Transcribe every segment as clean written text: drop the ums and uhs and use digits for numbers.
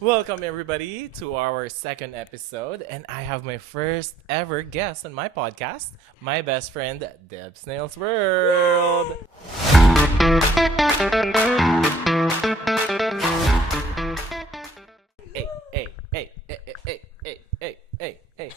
Welcome, everybody, to our second episode. And I have my first ever guest on my podcast, my best friend, Debsnailworld. Hey, hey, hey, hey, hey, hey, hey, hey, hey.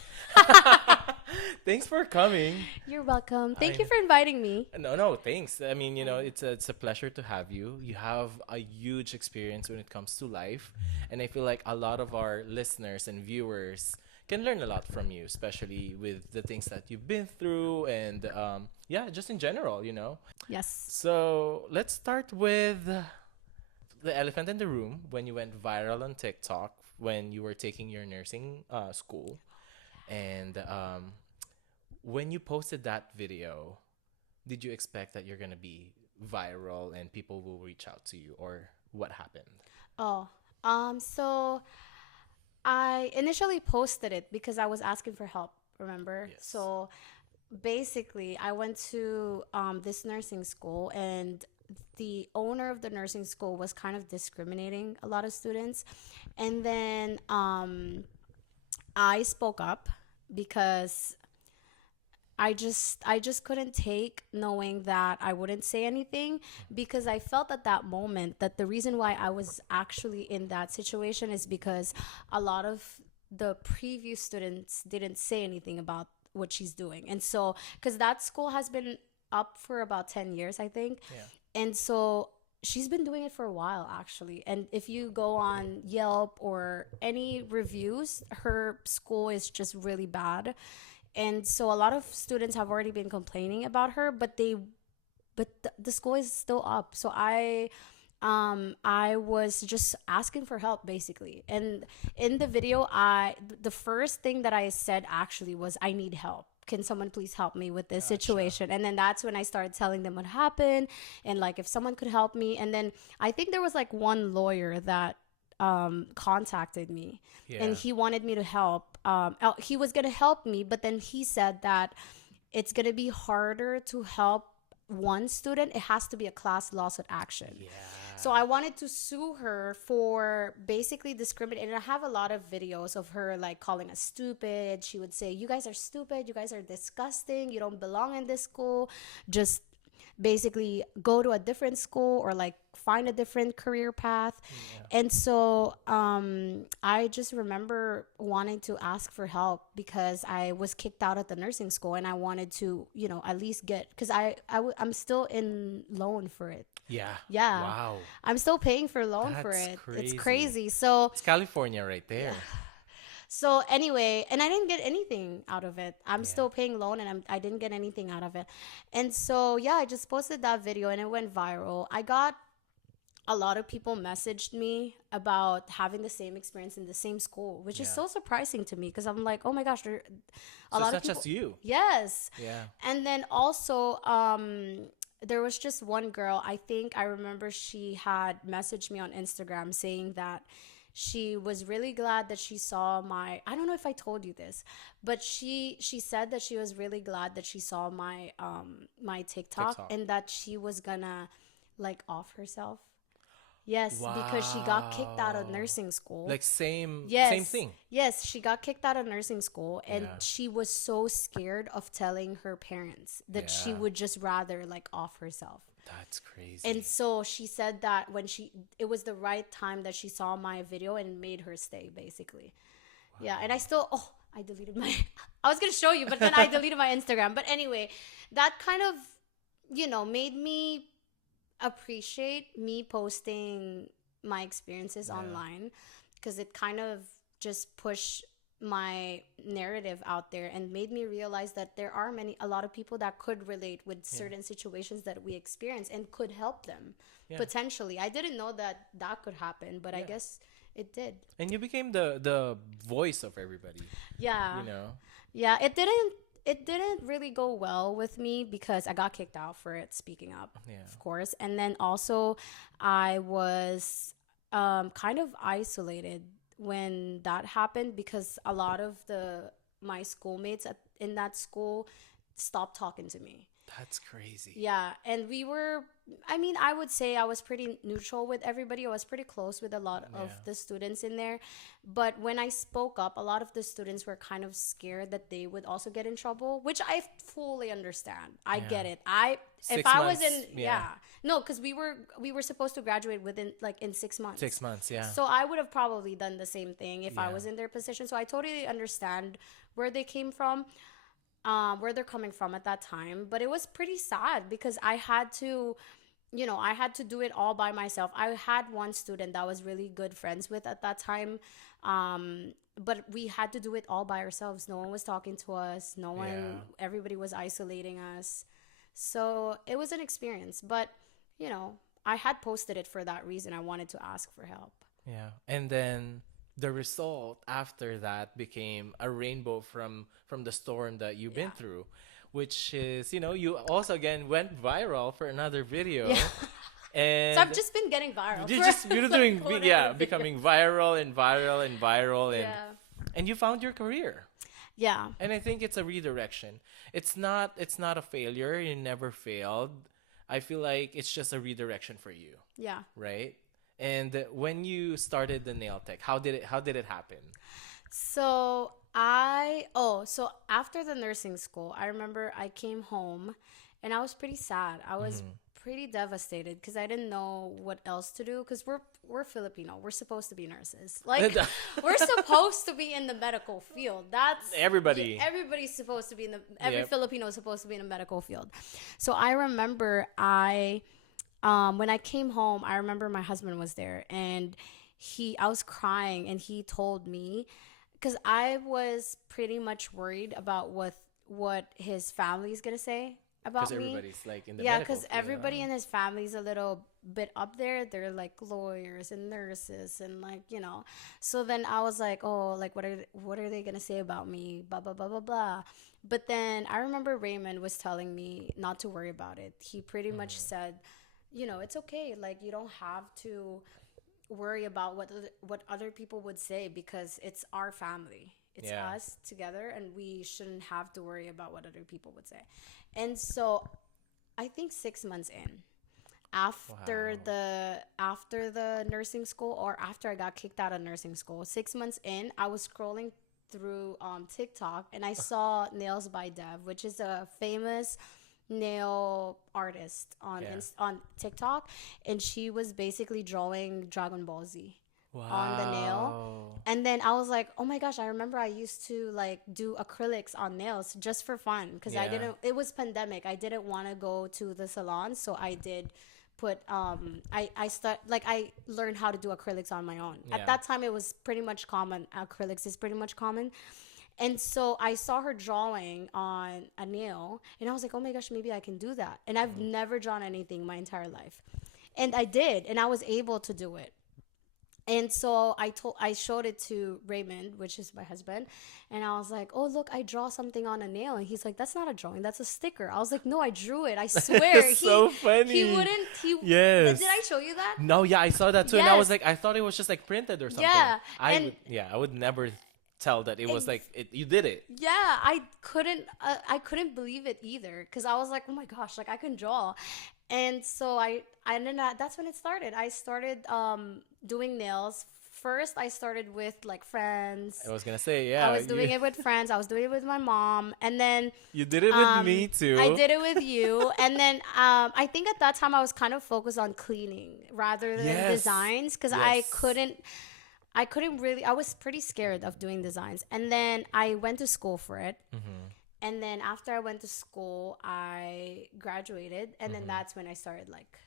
Thanks for coming. You're welcome. I Thank you for inviting me. No, thanks. I mean, it's a pleasure to have you. You have a huge experience when it comes to life, and I feel like a lot of our listeners and viewers can learn a lot from you, especially with the things that you've been through and yeah, just in general. Yes. So, let's start with the elephant in the room when you went viral on TikTok when you were taking your nursing school. And when you posted that video, did you expect that you're gonna be viral and people will reach out to you, or what happened? Oh, so I initially posted it because I was asking for help, remember? Yes. So basically, I went to this nursing school, and the owner of the nursing school was kind of discriminating a lot of students. And then I spoke up because I just couldn't take knowing that I wouldn't say anything, because I felt at that moment that the reason why I was actually in that situation is because a lot of the previous students didn't say anything about what she's doing. And so cuz that school has been up for about 10 years, I think. Yeah. And so she's been doing it for a while, actually. And if you go on Yelp or any reviews, her school is just really bad. And so a lot of students have already been complaining about her, but the school is still up. So I was just asking for help, basically. And in the video, the first thing that I said actually was, I need help. Can someone please help me with this Gotcha. situation? And then that's when I started telling them what happened, and like if someone could help me. And then I think there was like one lawyer that contacted me, Yeah. and he wanted me to help. He was going to help me, but then he said that it's going to be harder to help one student. It has to be a class lawsuit action. Yeah. So I wanted to sue her for basically discriminating. And I have a lot of videos of her like calling us stupid. She would say, "You guys are stupid. You guys are disgusting. You don't belong in this school. Just basically go to a different school or like find a different career path." Yeah. And so I just remember wanting to ask for help because I was kicked out at the nursing school, and I wanted to, at least get, because I'm still in loan for it. Yeah. Yeah. Wow. I'm still paying for loan for That's it. It's crazy. crazy. So It's California right there. anyway, and I didn't get anything out of it. I'm Yeah. still paying loan, and I didn't get anything out of it. And so yeah, I just posted that video, and it went viral. I got a lot of people messaged me about having the same experience in the same school, which is Yeah. so surprising to me, because I'm like, oh my gosh, there a So it's lot of not people. just you. Yes. Yeah. And then also, there was just one girl. I think I remember she had messaged me on Instagram saying that she was really glad that she saw my. I don't know if I told you this, but she said that she was really glad that she saw my TikTok, TikTok. and that she was gonna like off herself. Yes, because she got kicked out of Wow. nursing school. Like same Yes. thing. Yes, she got kicked out of nursing school, and Yeah. she was so scared of telling her parents that she Yeah. would just rather like off herself. That's crazy. And so she said that it was the right time that she saw my video and made her stay, basically. Yeah, and I deleted my I was going to show you, but then I deleted my Instagram. But anyway, that kind of, made me appreciate me posting my experiences Yeah. online, because it kind of just pushed my narrative out there and made me realize that there are a lot of people that could relate with Yeah. certain situations that we experience and could help them Yeah. potentially. I didn't know that that could happen, but I Yeah. guess it did. And you became the voice of everybody, Yeah. you know? Yeah, it didn't really go well with me because I got kicked out for it speaking up, Yeah. of course. And then also I was kind of isolated when that happened, because a lot of my schoolmates in that school stopped talking to me. That's crazy. Yeah, and we were, I mean, I would say I was pretty neutral with everybody. I was pretty close with a lot of Yeah. the students in there. But when I spoke up, a lot of the students were kind of scared that they would also get in trouble, which I fully understand. I Yeah. get it. If Six I was months. in, Yeah. yeah. No, cuz we were supposed to graduate within like in 6 months. 6 months. Yeah. So I would have probably done the same thing if I Yeah. was in their position. So I totally understand where they came from, where they're coming from at that time. But it was pretty sad because I had to, I had to do it all by myself. I had one student that I was really good friends with at that time. But we had to do it all by ourselves. No one was talking to us. No Yeah. one, everybody was isolating us. So it was an experience. But, I had posted it for that reason. I wanted to ask for help. Yeah. And then the result after that became a rainbow from the storm that you've been Yeah. through, which is, you also again went viral for another video. Yeah. So And I've just been getting viral. you're like, doing whatever video. becoming viral and viral and viral, Yeah. and you found your career. Yeah. And I think it's a redirection. It's not a failure. You never failed. I feel like it's just a redirection for you, Yeah. right? And when you started the nail tech, how did it happen? So after the nursing school, I remember I came home and I was pretty sad. I was pretty devastated because I didn't know what else to do because we're Filipino. We're supposed to be nurses. Like we're supposed to be in the medical field. That's Everybody. Everybody's supposed to be every Yep. Filipino is supposed to be in the medical field. So I remember when I came home, I remember my husband was there and I was crying and he told me, because I was pretty much worried about what his family's gonna say about Because me. everybody's like in the Yeah, medical because field. everybody in his family's a little bit up there. They're like lawyers and nurses and like. So then I was like, oh, like what are they gonna say about me? Blah blah blah blah blah. But then I remember Raymond was telling me not to worry about it. He pretty much said, it's okay. Like you don't have to worry about what other people would say because it's our family. It's Yeah. us together, and we shouldn't have to worry about what other people would say. And so, I think 6 months in, after the nursing school, or after I got kicked out of nursing school, 6 months in, I was scrolling through TikTok and I saw Nails by Dev, which is a famous nail artist Yeah. on TikTok, and she was basically drawing Dragon Ball Z Wow. on the nail. And then I was like, oh my gosh, I remember I used to like do acrylics on nails just for fun because Yeah. it was pandemic. I didn't want to go to the salon, so I did put I learned how to do acrylics on my own. Yeah. At that time it was pretty much common. Acrylics is pretty much common. And so I saw her drawing on a nail and I was like, oh my gosh, maybe I can do that. And I've never drawn anything my entire life. And I did, and I was able to do it. And so I showed it to Raymond, which is my husband, and I was like, "Oh, look, I draw something on a nail." And he's like, "That's not a drawing, that's a sticker." I was like, "No, I drew it. I swear." It's so funny. He wouldn't. Yes. Did I show you that? No, yeah, I saw that too, and I was Yes. like, I thought it was just like printed or something. Yeah, I would never tell that it was like you did it. Yeah, I couldn't believe it either because I was like, oh my gosh, like I can draw. And so that's when it started. I started doing nails. First I started with like friends. I was gonna say, yeah. I was doing it with friends. I was doing it with my mom, and then You did it with me too. I did it with you, and then I think at that time I was kind of focused on cleaning rather than Yes. designs because Yes. I couldn't really. I was pretty scared of doing designs, and then I went to school for it. And then after I went to school, I graduated, and then that's when I started like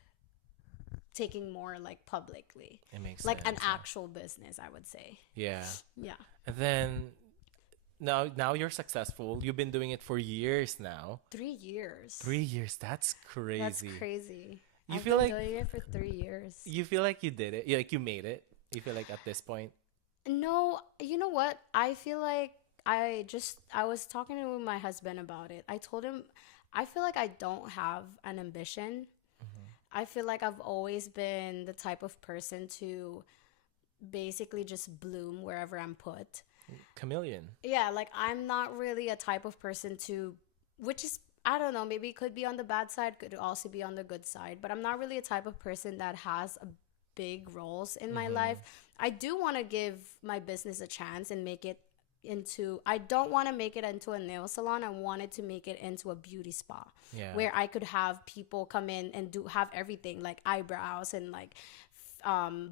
taking more like publicly, It makes like sense. an actual business, I would say. Yeah. Yeah. And then now you're successful. You've been doing it for years now. 3 years. 3 years. That's crazy. That's crazy. You I've feel been like- doing it for 3 years. You feel like you did it. Like you made it. You feel like at this point. No, you know what? I feel like I was talking to my husband about it. I told him I feel like I don't have an ambition. I feel like I've always been the type of person to basically just bloom wherever I'm put. Chameleon. Yeah, like I'm not really a type of person to, which is I don't know, maybe it could be on the bad side, could also be on the good side. But I'm not really a type of person that has a big roles in my Mm-hmm. life. I do want to give my business a chance and make it into, I don't want to make it into a nail salon. I wanted to make it into a beauty spa Yeah. where I could have people come in and do have everything like eyebrows and like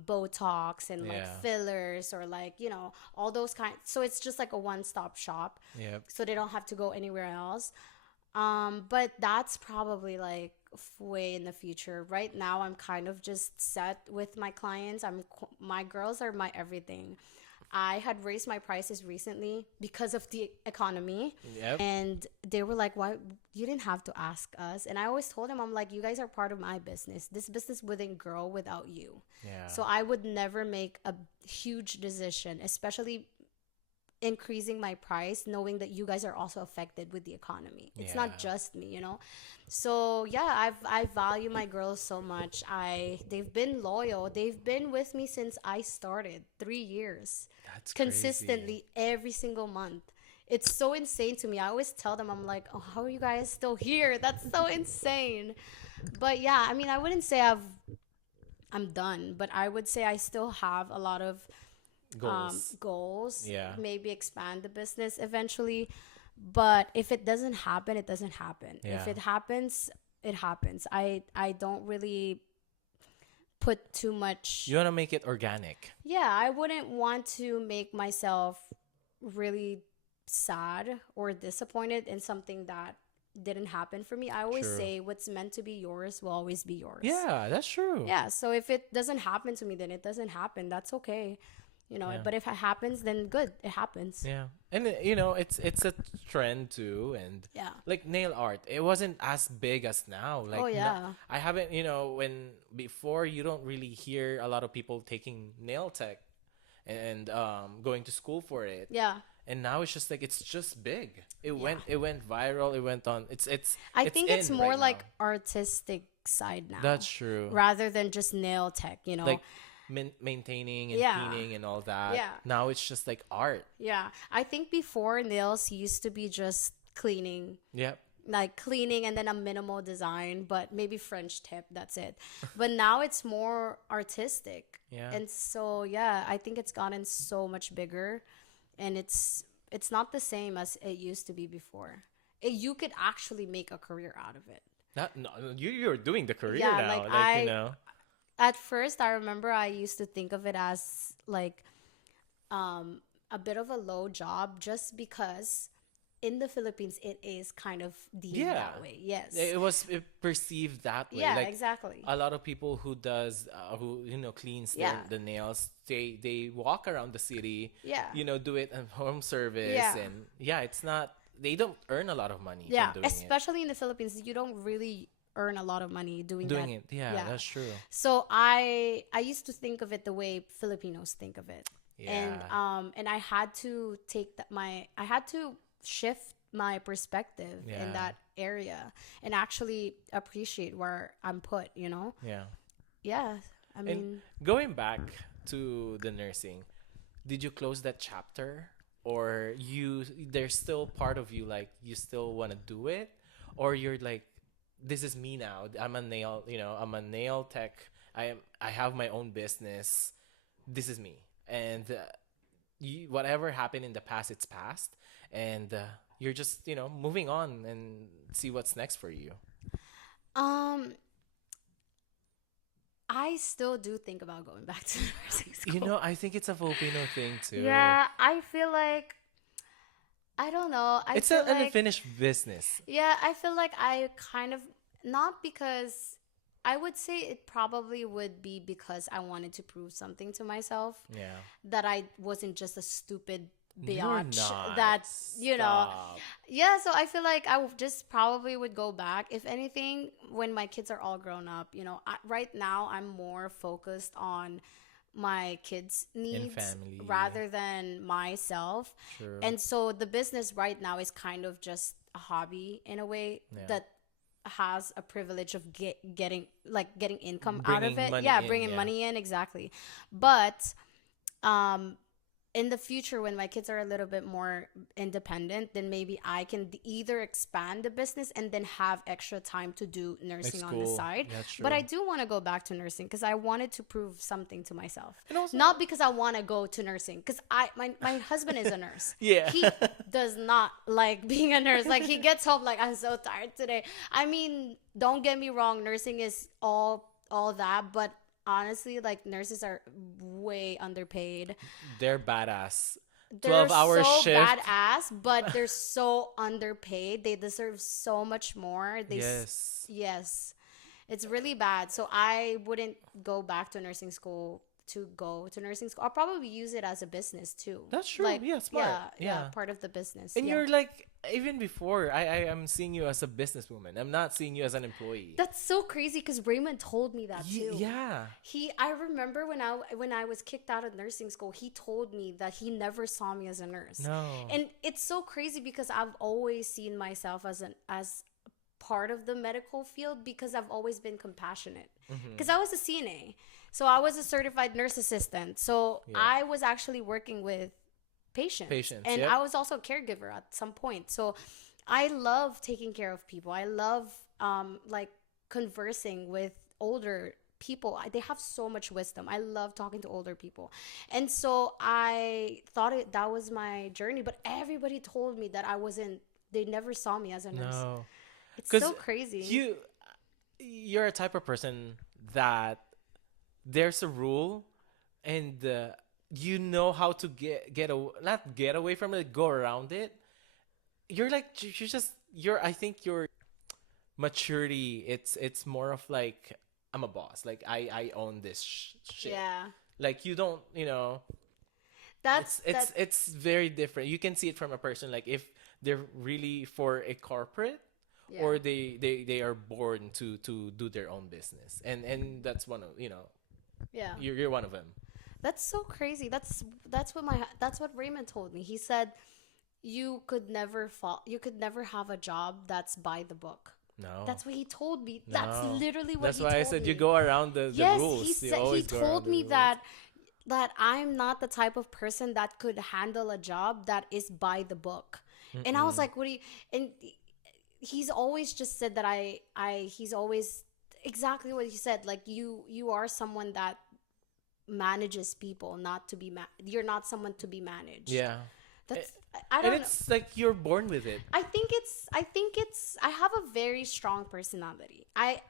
Botox and like Yeah. fillers or like, you know, all those kind. So it's just like a one-stop shop. Yep. So they don't have to go anywhere else. But that's probably like way in the future. Right now, I'm kind of just set with my clients. My girls are my everything. I had raised my prices recently because of the economy, Yep. and they were like, "Why you didn't have to ask us?" And I always told them, "I'm like, you guys are part of my business. This business wouldn't grow without you. Yeah. So I would never make a huge decision, especially increasing my price knowing that you guys are also affected with the economy. It's Yeah. not just me, you know." So yeah, I value my girls so much. I They've been loyal. They've been with me since I started, 3 years, That's crazy. consistently every single month. It's so insane to me. I always tell them, I'm like, "Oh, how are you guys still here? That's so insane." But yeah, I mean, I wouldn't say I'm done, but I would say I still have a lot of Goals. goals, Yeah. maybe expand the business eventually. But if it doesn't happen, it doesn't happen. Yeah. If it happens, it happens. I don't really put too much. You want to make it organic. Yeah, I wouldn't want to make myself really sad or disappointed in something that didn't happen for me. I always True. say what's meant to be yours will always be yours. Yeah, that's true. Yeah, so if it doesn't happen to me, then it doesn't happen. That's okay. You know, Yeah. but if it happens, then good. It happens. Yeah. And you know, it's a trend too, and Yeah. like nail art, it wasn't as big as now. Like Oh yeah. I haven't, you know, when before you don't really hear a lot of people taking nail tech and going to school for it. Yeah. And now it's just like it's just big. Yeah. It went viral. It went on. I It's think it's in more right like now. artistic side now. That's true. Rather than just nail tech, you know. Like maintaining and Yeah. cleaning and all that. Yeah. Now it's just like art. Yeah. I think before nails used to be just cleaning, Yep. like cleaning and then a minimal design, but maybe French tip, that's it. But now it's more artistic. Yeah. And so yeah, I think it's gotten so much bigger, and it's not the same as it used to be before. You could actually make a career out of it. Not no, you're doing the career Yeah, now. like Like, you know. at first I remember I used to think of it as like a bit of a low job just because in the Philippines it is kind of deemed Yeah. that way. Yes. It was perceived that way. Yeah, Like exactly. a lot of people who does who you know cleans Yeah. the nails, they walk around the city, Yeah. you know, do it at home service, Yeah. and yeah, it's not, they don't earn a lot of money Yeah, from doing especially in the Philippines, you don't really earn a lot of money doing doing that. it. Yeah, Yeah. that's true. So I used to think of it the way Filipinos think of it. Yeah. And I had to take I had to shift my perspective Yeah. in that area and actually appreciate where I'm put, you know? Yeah. Yeah. I And mean, going back to the nursing, did you close that chapter, or you there's still part of you like you still want to do it, or you're like, this is me now. I'm a nail, you know, I'm a nail tech. I have my own business. This is me. And whatever happened in the past, it's past, and you're just, you know, moving on and see what's next for you. um I still do think about going back to nursing school. You know, I think it's a Filipino thing too. Yeah, I feel like I don't know. It's feel an like unfinished business. Yeah, I feel like I kind of not because I would say it probably would be because I wanted to prove something to myself Yeah. that I wasn't just a stupid You're biatch not. that you know. Stop. Yeah, so I feel like just probably would go back if anything when my kids are all grown up, you know. Right now I'm more focused on my kids' needs family. rather than myself. True. And so the business right now is kind of just a hobby in a way Yeah. that has a privilege of getting income out of Bringing it. money Yeah, in, bringing yeah. money in exactly. But in the future, when my kids are a little bit more independent, then maybe I can either expand the business and then have extra time to do Like nursing on the school. side. That's But true. I do want to go back to nursing because I wanted to prove something to myself. And also, Not because I want to go to nursing, because my husband is a nurse. yeah. He does not like being a nurse. Like, he gets home like, I'm so tired today. I mean, don't get me wrong, nursing is all that, but honestly, like, nurses are way underpaid. They're badass. They're 12-hour so shift. badass, but they're so underpaid. They deserve so much more. Yes. Yes, it's really bad. So I wouldn't go back to nursing school to go to nursing school. I'll probably use it as a business too. That's true. Like, Yeah, smart. yeah, Yeah. part of the business. And Yeah. you're like, even before, I am seeing you as a businesswoman. I'm not seeing you as an employee. That's so crazy because Raymond told me that too. Yeah. I remember when I was kicked out of nursing school, he told me that he never saw me as a nurse. No. And it's so crazy because I've always seen myself as part of the medical field because I've always been compassionate. Because I was a CNA. So I was a certified nurse assistant. So Yeah. I was actually working with patients. And yep. I was also a caregiver at some point. So I love taking care of people. I love like conversing with older people. They have so much wisdom. I love talking to older people. And so I thought that was my journey, but everybody told me that they never saw me as a nurse. No. It's 'Cause so crazy. You're a type of person that there's a rule, and you know how to not get away from it, go around it. You're like you're just I think your maturity, it's more of like, I'm a boss, like I own this shit. Yeah. Like, you don't, That's it's very different. You can see it from a person, like, if they're really for a corporate, yeah. or they are born to do their own business, and that's one of, yeah. you're one of them. That's so crazy. That's what Raymond told me. He said you could never have a job that's by the book. No. That's what he told me. That's No. literally what That's he why told I said me. you go around the Yes, rules. he You said he always go around told the me rules. that I'm not the type of person that could handle a job that is by the book. And I was like, what do you, and he's always just said that he's always exactly what he said. Like, you are someone that manages people, not to be you're not someone to be managed. Yeah. That's I don't And know. it's like you're born with it. I think I have a very strong personality. I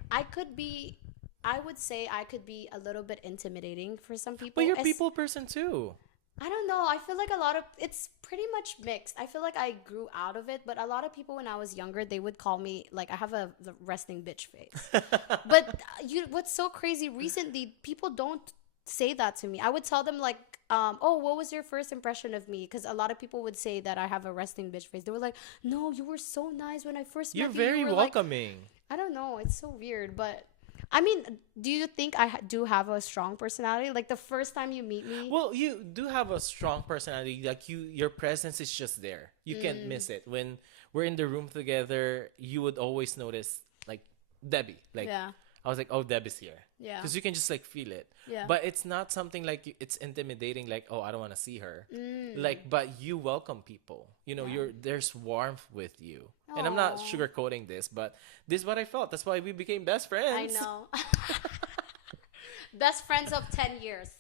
would say I could be a little bit intimidating for some people. But you're a people person too. I don't know. I feel like it's pretty much mixed. I feel like I grew out of it, but a lot of people when I was younger, they would call me, like, I have the resting bitch face. But what's so crazy, recently people don't say that to me. I would tell them, like, oh, what was your first impression of me? Because a lot of people would say that I have a resting bitch face. They were like, no, you were so nice when I first You're met you. very You were like, welcoming. I don't know. It's so weird, but I mean, do you think I do have a strong personality? Like, the first time you meet me, Well, you do have a strong personality. Like, your presence is just there. You can't miss it. When we're in the room together, you would always notice, like, Debbie. Like, yeah, I was like, oh, Debbie's here. yeah, Because you can just, like, feel it. yeah. But it's not something like it's intimidating, like, oh, I don't want to see her. Like, but you welcome people. Yeah. There's warmth with you. And I'm not Aw. sugarcoating this, but this is what I felt. That's why we became best friends. I know. Best friends of 10 years.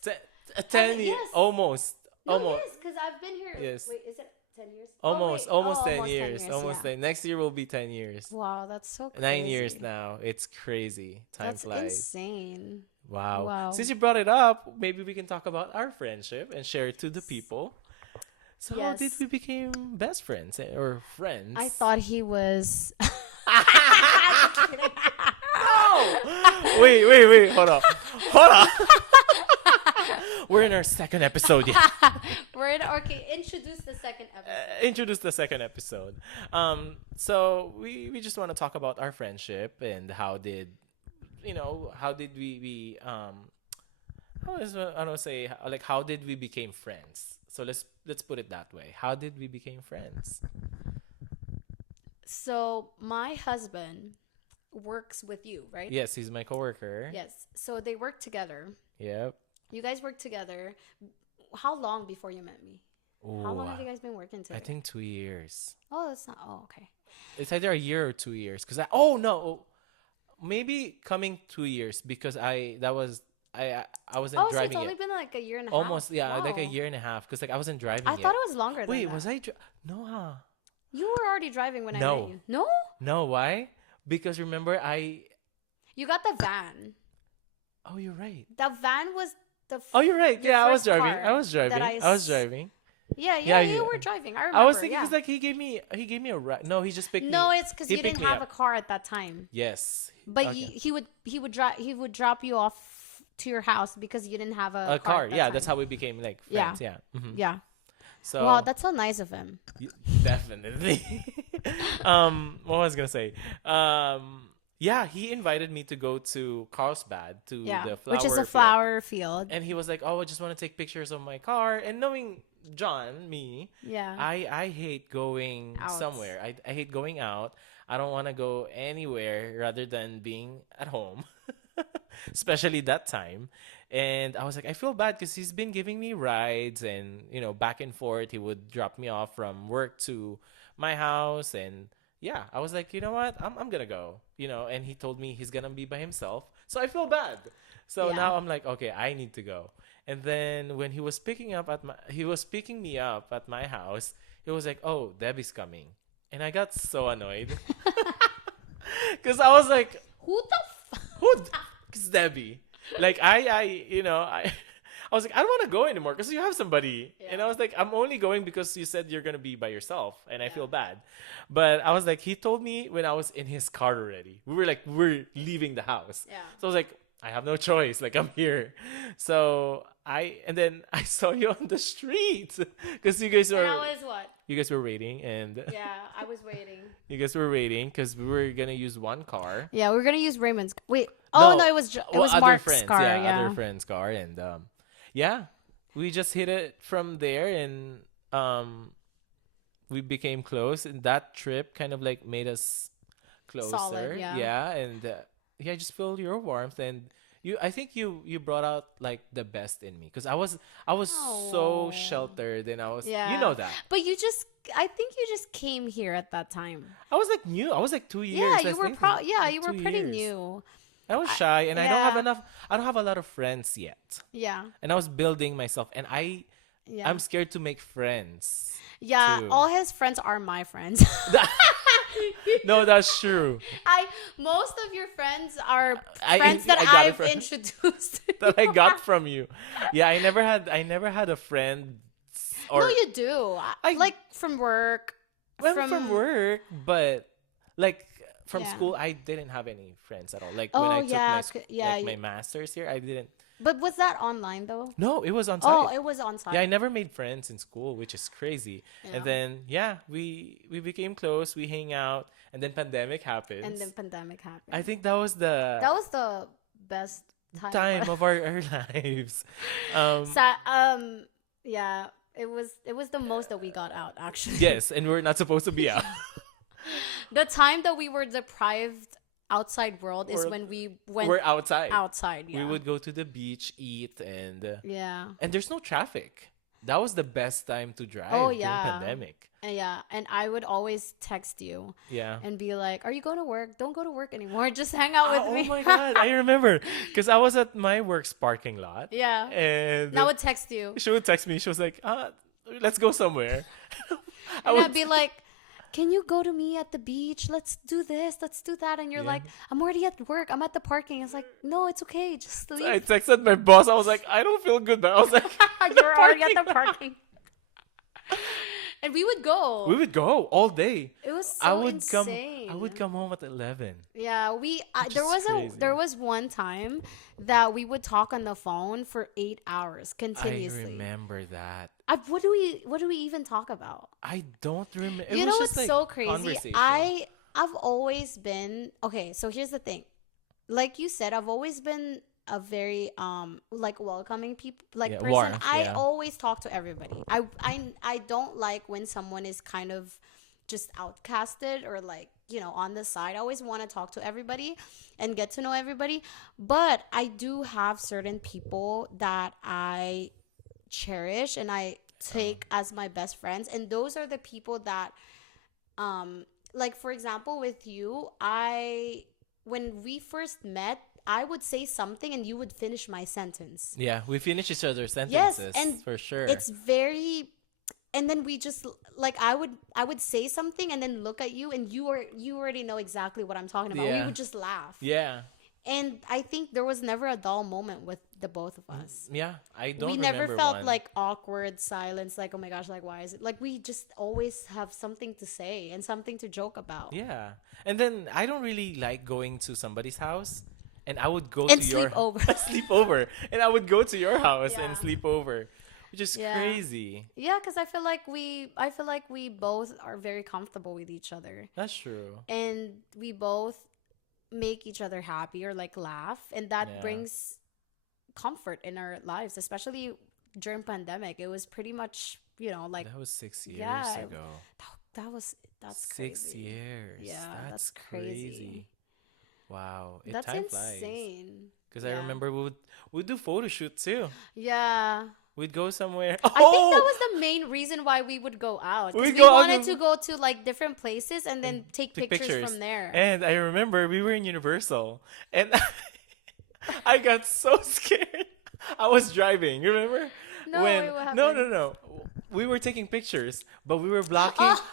10 years. Yes. Almost. No, Almost. yes, because I've been here. Yes. Wait, is it 10 years? Almost. Oh, wait. Almost Oh, 10 years. Almost yeah. 10. Next year will be 10 years. Wow, that's so crazy. 9 years now. It's crazy. Time That's flies. insane. Wow. Wow. Since you brought it up, maybe we can talk about our friendship and share it to the people. So how did Yes. we become best friends, or friends? I thought he was. No! Wait. Hold on. Hold on. We're in our second episode yet. Okay, introduce the second episode. Introduce the second episode. So we just want to talk about our friendship and how did we I don't say, like, how did we became friends? So let's put it that way. How did we became friends? So my husband works with you, right? Yes, he's my coworker. Yes. So they work together. Yep. You guys work together. how long before you met me? How Oh, long have you guys been working I together? think 2 years. Oh, that's not. Oh, okay. It's either a year or 2 years. Cause oh no, maybe coming 2 years because I wasn't Oh, so it's driving only yet. been like a year and a half. Almost, yeah, like a Wow. year and a half. Cause like I wasn't driving I thought yet. it was longer than Wait, that. was I? No, huh? You were already driving when I met No, you. No? no. Why? Because remember I. You got the van. Oh, you're right. The van was Oh, you're right. your Yeah, I was first driving. car I was that driving. I was driving. Yeah, Yeah, yeah, yeah. you were driving. I I was remember. thinking Yeah. because like he gave me a ride. No, he just picked me. No, it's because He you picked didn't me have up. a car at that time. Yes. But Okay. he would drop you off to your house because you didn't have A a car car. at that Yeah, time. that's how we became like Yeah. friends. Yeah. Yeah. So Wow, that's so nice of him. y- definitely. What was I gonna say? Yeah, he invited me to go to Carlsbad to Yeah, the which is a field. flower field. And he was like, "Oh, I just want to take pictures of my car." And knowing John, me, Yeah. I hate going Out. somewhere. I hate going out. I don't want to go anywhere rather than being at home, especially that time. And I was like, I feel bad because he's been giving me rides and back and forth. He would drop me off from work to my house, and yeah, I was like, you know what, I'm gonna go. And he told me he's gonna be by himself, so I feel bad. So Yeah. now I'm like, okay, I need to go. And then when he was picking me up at my house, he was like, "Oh, Debbie's coming," and I got so annoyed because I was like, Who the "Who? It's Debbie." Like I was like, I don't want to go anymore because you have somebody, and I Yeah. was like, I'm only going because you said you're gonna be by yourself, and I feel Yeah. bad. But I was like, he told me when I was in his car already. We're leaving the house, Yeah. so I was like, I have no choice. Like I'm here. So and then I saw you on the street because And I was what? you guys were waiting, and Yeah, I was waiting. you guys were waiting because we were gonna use one car. Yeah, we're gonna use Raymond's. Wait. Oh no, it was other Mark's friends, car. yeah, Yeah. other friends' car, and yeah, we just hit it from there, and we became close, and that trip kind of like made us closer. Solid, yeah. Yeah, and yeah, I just feel your warmth, and I think you brought out like the best in me because I was so Oh. sheltered, and I was Yeah. you know that But I think you just came here at that time. I was like new. I was like 2 years. Yeah, I you were think, yeah, like you were 2 pretty years. new. I was shy, and I don't have yeah. enough. I don't have a lot of friends yet, Yeah. and I was building myself, and Yeah. I'm scared to make friends. Yeah, too. all his friends are my friends. No, that's true. Most of your friends are I- friends that I got it I've from- introduced. That I got from you. Yeah, I never had a friend. Or No, you do. Like from work. well, from work, but like from Yeah. school, I didn't have any friends at all. Like Oh, when I took yeah, my you- my masters here, I didn't. But was that online though? No, it was on Oh, site. it was on site. Yeah, I never made friends in school, which is crazy. Yeah. And then yeah, we became close. We hang out, and then pandemic happens. And then pandemic happened. I think that was the that was the best time of our lives. Yeah, it was the most that we got out actually. Yes, and we're not supposed to be out. The time that we were deprived outside world is Or- when we went We're outside. outside. Yeah. We would go to the beach, eat, Yeah. and there's no traffic. That was the best time to drive Oh, during yeah. pandemic. Yeah, and I would always text you Yeah. and be like, "Are you going to work? Don't go to work anymore. Just hang out with Oh me." my god, I remember because I was at my work's parking lot. Yeah. And And I would text you. she would text me. She was like, let's go somewhere. And I'd be like, "Can you go to me at the beach? Let's do this. Let's do that." And you're Yeah. like, "I'm already at work. I'm at the parking." It's like, "No, it's okay. Just I leave." texted my boss. I was like, I don't feel good, but I was like, You're already at the parking. And we would go. we would go all day. It was so I would insane. I would come home at 11. Yeah, Which there is was crazy. there was one time that we would talk on the phone for 8 hours I continuously. remember that. What do we even talk about? I don't remember. You know what's so crazy? Conversation. I've always been okay. So here's the thing, like you said, I've always been a very like welcoming people Yeah, person. warmth, I yeah. always talk to everybody. I don't like when someone is kind of just outcasted or like on the side. I always want to talk to everybody and get to know everybody, but I do have certain people that I cherish and I take as my best friends. And those are the people that, like, for example, with you, when we first met, I would say something and you would finish my sentence. Yeah, we finish each other's Yes, sentences and for sure. it's very, and then we just like I would say something and then look at you and you already know exactly what I'm talking about. We Yeah. would just laugh. Yeah. And I think there was never a dull moment with the both of us. Yeah, I don't We never remember felt one. like awkward silence, like, oh my gosh, like, why is it? Like, we just always have something to say and something to joke about. Yeah. And then I don't really like going to somebody's house. And I would go And to your sleep over. sleep over. And I would go to your house Yeah. and sleep over. Which is Yeah. crazy. Yeah, because I feel like we both are very comfortable with each other. That's true. And we both make each other happy or like laugh. And that Yeah. brings comfort in our lives, especially during pandemic. It was pretty much, like, That was 6 years yeah, ago. that's 6 crazy. years. Yeah, That's that's crazy. Wow. That's Time flies. insane. Because I Yeah. remember we'd do photo shoot too. Yeah. We'd go somewhere. I think that was the main reason why we would go out. 'Cause We'd we go out wanted and- to go to like different places and then take Took pictures from there. And I remember we were in Universal, and I got so scared. I was driving. You remember? No, when wait, what no, happened? no, no. We were taking pictures, but we were blocking. Oh.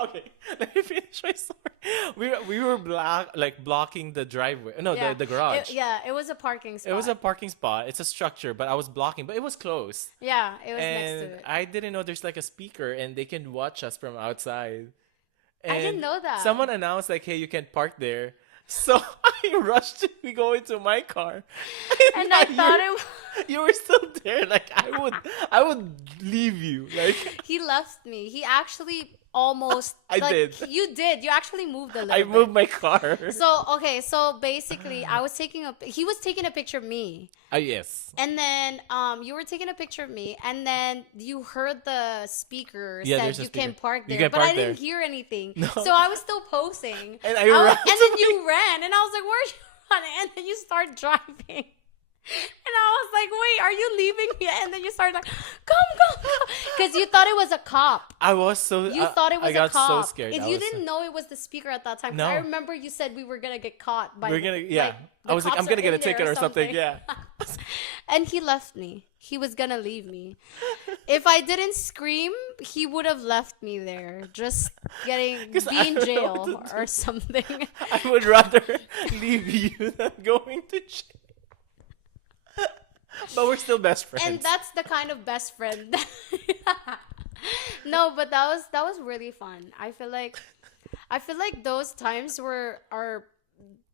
Okay, let me finish my story. We were blocking the driveway. No, Yeah. the garage. It was a parking spot. It was a parking spot. It's a structure, but I was blocking, but it was closed. Yeah, it was next And to it. I didn't know there's like a speaker and they can watch us from outside. I didn't And know that. Someone announced like, "Hey, you can park there." So I rushed. We go into my car, And I thought you were still there. Like I would leave you. Like he left me. He actually almost I like, did. You did. You actually moved a little I bit. moved my car. So basically he was taking a picture of me. Yes. And then you were taking a picture of me, and then you heard the speaker Yeah, said there's a you can speaker. park You there, can but I park didn't there. hear anything. No. So I was still posting. And I was- ran and then you ran, and I was like, "Where are you running?" And then you start driving. And I was like, "Wait, are you leaving me?" And then you started like, come," because you thought it was a cop. I was so. You thought it was I got a cop. so scared. If I you was so- didn't know it was the speaker at that time, 'cause No. I remember you said we were gonna get caught by. We're gonna yeah. the I was like, cops I'm gonna are get a in there ticket or something. Yeah. And he left me. He was gonna leave me. If I didn't scream, he would have left me there, just be 'Cause in I don't know jail what to or something. I would rather leave you than going to jail. But we're still best friends. And that's the kind of best friend. No, but that was really fun. I feel like those times are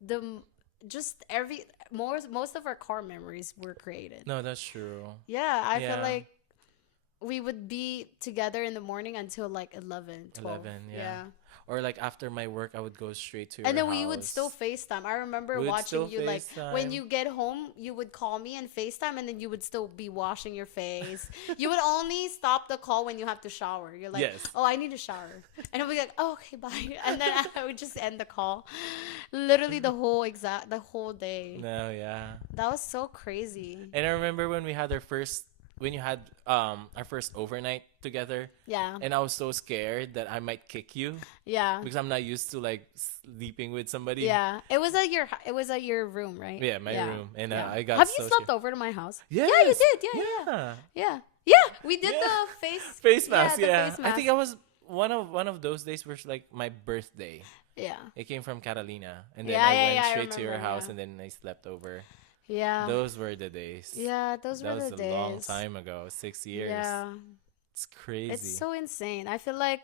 the just most of our core memories were created. No, that's true. Yeah, I Yeah. feel like we would be together in the morning until like 11, 12. 11, yeah. Or like after my work, I would go straight to And your then we would house. still FaceTime. I remember We'd watching still you like when FaceTime. you get home, you would call me and FaceTime, and then you would still be washing your face. You would only stop the call when you have to shower. You're like, Yes. "Oh, I need to shower," and I'll be like, "Oh, okay, bye," and then I would just end the call. Literally the whole day. No, yeah. That was so crazy. And I remember when we had when you had our first overnight together, Yeah, and I was so scared that I might kick you yeah, because I'm not used to like sleeping with somebody. yeah. It was at your room, right? Yeah, my room, and Yeah. I got Have so you slept scared. over to my house? Yes. Yeah, you did. Yeah. Yeah, we did Yeah. the Face mask. the Yeah, face I think mask. I was one of those days were like my birthday. Yeah. It came from Catalina, and then Yeah, I yeah, went yeah, I straight to your remember, house, yeah. and then I slept over. Yeah. Those were the days. Yeah, those That were was the a days. long time ago. 6 years. Yeah. It's crazy. It's so insane. I feel like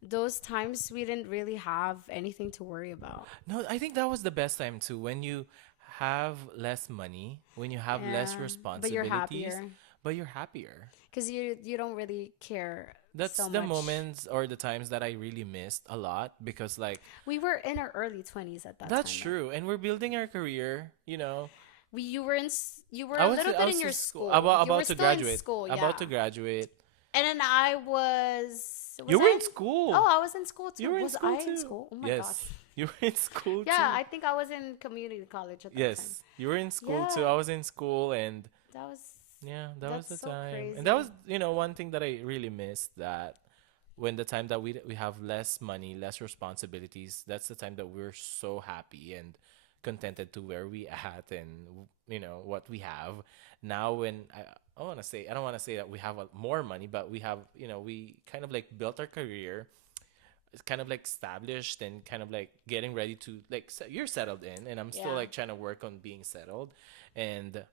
those times we didn't really have anything to worry about. No, I think that was the best time too. When you have less money, when you have less Yeah. responsibilities, But you're happier but you're happier. because you don't really care. That's so the much. moments or the times that I really missed a lot because like We were in our early 20s at that time. that's true, and we're building our career. You know, You were you were I a was little I bit was in your in school. about You were to still graduate. In school, yeah. About to graduate. And then I was. You were I in school. Oh, I was in school too. You were in was school I too. in school? Oh my yes, gosh. you were in school Yeah, too. I think I was in community college at that time. Yes, you were in school too. Yeah. I was in school, and That was Yeah, that was That's the so time. And that crazy. was, one thing that I really missed, that when the time that we have less money, less responsibilities, that's the time that we're so happy and contented to where we at, and what we have. Now when I don't want to say that we have more money, but we have, we kind of like built our career. It's kind of like established and kind of like getting ready to like you're settled in, and I'm still Yeah. like trying to work on being settled. And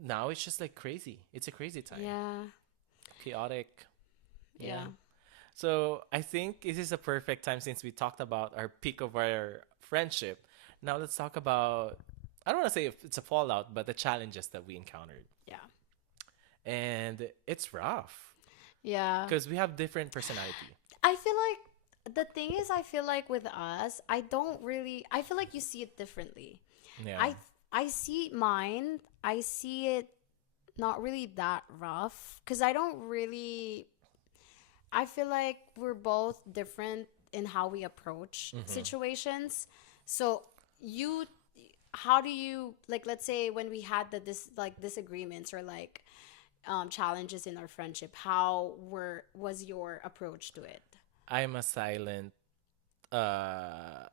now it's just like crazy. It's a crazy time. Yeah. Chaotic. Yeah. Yeah. So I think this is a perfect time, since we talked about our peak of our friendship. Now let's talk about, I don't want to say if it's a fallout, but the challenges that we encountered. Yeah. And it's rough Yeah. because we have different personality. I feel like the thing is, I feel like with us, I feel like you see it differently. Yeah. I I see mine. I see it not really that rough because I don't really. I feel like we're both different in how we approach Mm-hmm. situations. So you, how do you like? Let's say when we had like disagreements or like challenges in our friendship, how was your approach to it? I'm a silent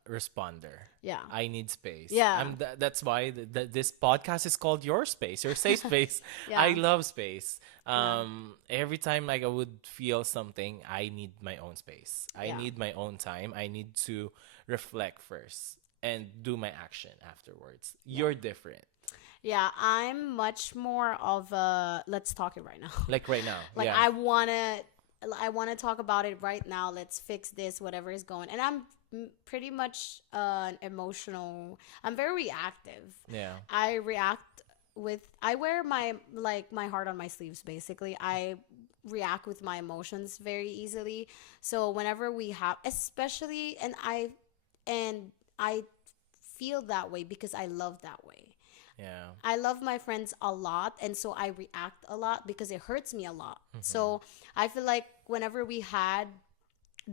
responder. Yeah. I need space. Yeah. That's why this podcast is called Your Space, your safe space. I Yeah. love space. Yeah. Every time like I would feel something, I need my own space. I Yeah. need my own time. I need to reflect first and do my action afterwards. Yeah. You're different. Yeah, I'm much more of a let's talk it right now. Like right now. Like Yeah. I want to talk about it right now. Let's fix this whatever is going. And I'm pretty much an emotional. I'm very reactive. Yeah. I react with I wear my heart on my sleeves basically. I react with my emotions very easily. So whenever we have especially and I feel that way because I love that way. Yeah. I love my friends a lot, and so I react a lot because it hurts me a lot. Mm-hmm. So I feel like whenever we had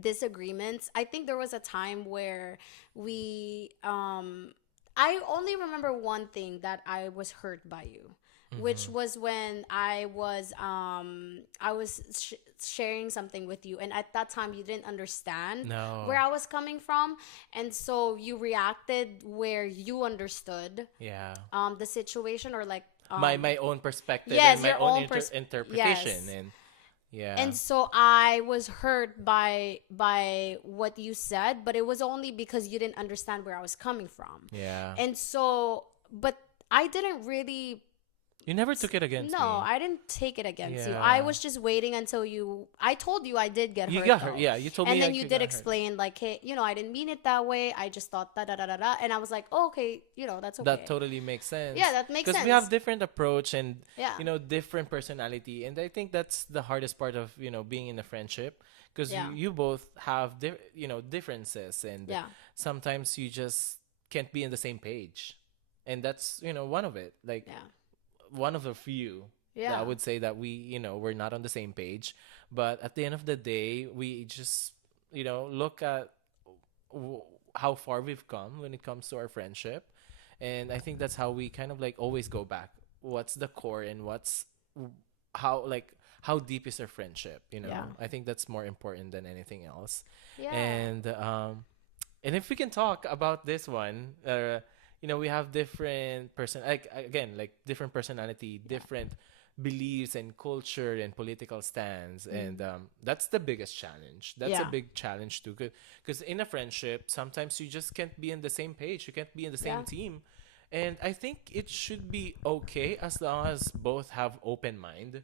disagreements, I think there was a time where we I only remember one thing that I was hurt by you, which Mm-hmm. was when I was sharing something with you, and at that time you didn't understand No. where I was coming from, and so you reacted where you understood Yeah. the situation or like My own perspective and yes, my your own own interpretation. yes. And yeah. And so I was hurt by what you said, but it was only because you didn't understand where I was coming from. Yeah. And so but I didn't really You never took it against no, me. I didn't take it against you. I Yeah. was just waiting until I told you I did get You hurt got hurt. though. Yeah, you told And me then like you you did got hurt. explain like, hey, I didn't mean it that way. I just thought da da da da da, and I was like, oh, okay, that's That okay. totally makes sense. Yeah, that makes Because we have sense. different approach and Yeah. different personality, and I think that's the hardest part of being in a friendship, because Yeah. you both have differences, and Yeah. sometimes you just can't be in the same page, and that's one of it. Like Yeah. one of the few that I Yeah. would say that we're not on the same page. But at the end of the day, we just look at w- how far we've come when it comes to our friendship, and I think that's how we kind of like always go back. What's the core, and how like how deep is our friendship? Yeah. I think that's more important than anything else. Yeah. And if we can talk about this one, we have different like again, like different personality, Yeah. different beliefs and culture and political stands, Mm. and that's the biggest challenge. That's a Yeah. big challenge too, because in a friendship, sometimes you just can't be on the same page. You can't be in the same Yeah. team, and I think it should be okay as long as both have open mind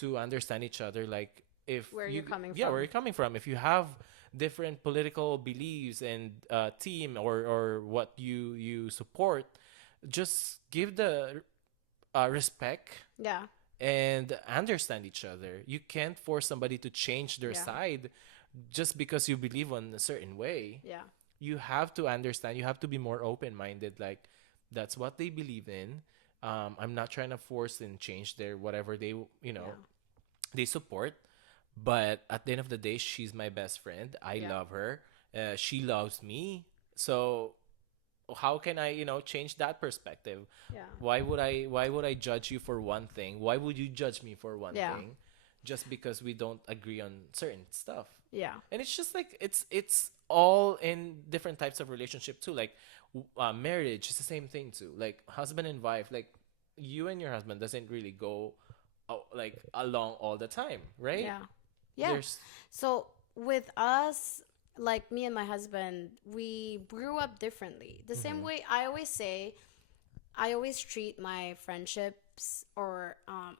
to understand each other. Like if Where you, you're coming yeah, where from. you're coming from. If you have different political beliefs and team, or what you support, just give the respect Yeah. and understand each other. You can't force somebody to change their Yeah. side just because you believe on a certain way. Yeah. You have to understand. You have to be more open minded. Like that's what they believe in. I'm not trying to force and change their whatever Yeah. they support. But at the end of the day, she's my best friend. I Yeah. love her. She loves me. So how can I, change that perspective? Yeah. Why would I judge you for one thing? Why would you judge me for one Yeah. thing just because we don't agree on certain stuff? Yeah. And it's just like it's all in different types of relationship too. Like marriage is the same thing too. Like husband and wife, like you and your husband doesn't really go like along all the time, right? Yeah. Yeah. There's So with us, like me and my husband, we grew up differently. The same way I always say, I always treat my friendships or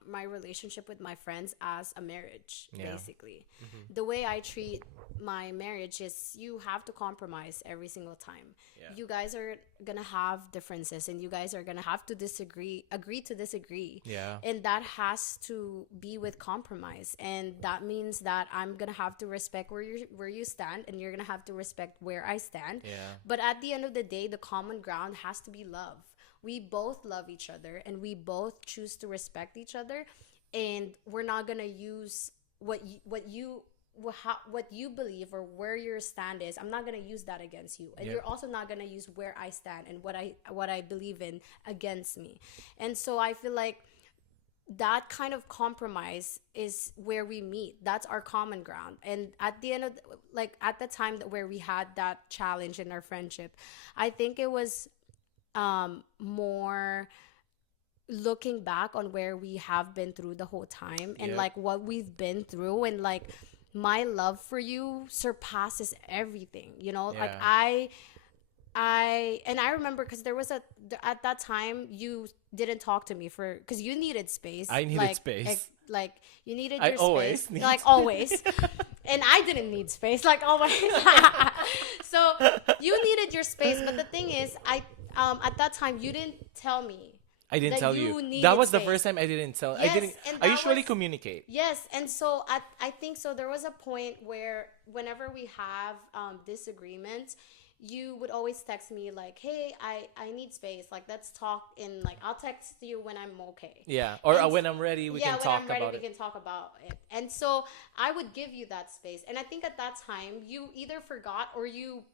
my relationship with my friends as a marriage, Yeah. basically. The way I treat my marriage is you have to compromise every single time. Yeah. You guys are going to have differences and you guys are going to have to agree to disagree. Yeah. And that has to be with compromise. And that means that I'm going to have to respect where you stand and you're going to have to respect where I stand. Yeah. But at the end of the day, the common ground has to be love. We both love each other and we both choose to respect each other, and we're not going to use what you believe or where your stand is. I'm not going to use that against you, and Yeah. you're also not going to use where I stand and what I believe in against me. And so I feel like that kind of compromise is where we meet. That's our common ground. And at the end of like at the time where we had that challenge in our friendship, I think it was more looking back on where we have been through the whole time and Yep. like what we've been through, and like my love for you surpasses everything, like Yeah. I remember because there was at that time you didn't talk to me because you needed space. I needed space. Like you needed I your always space, need like space. always. And I didn't need space, like always. So you needed your space, but the thing is, at that time you didn't tell me I didn't that tell you you. needed That was the space. first time I didn't tell. I Yes, didn't. and I that usually was communicate. yes, and so I think so. There was a point where whenever we have disagreements, you would always text me like, "Hey, I need space. Like, let's talk." In like, I'll text you when I'm okay. Yeah. Or And when I'm ready, we yeah, can when talk I'm ready, about we it. can talk about it. And so I would give you that space. And I think at that time you either forgot or you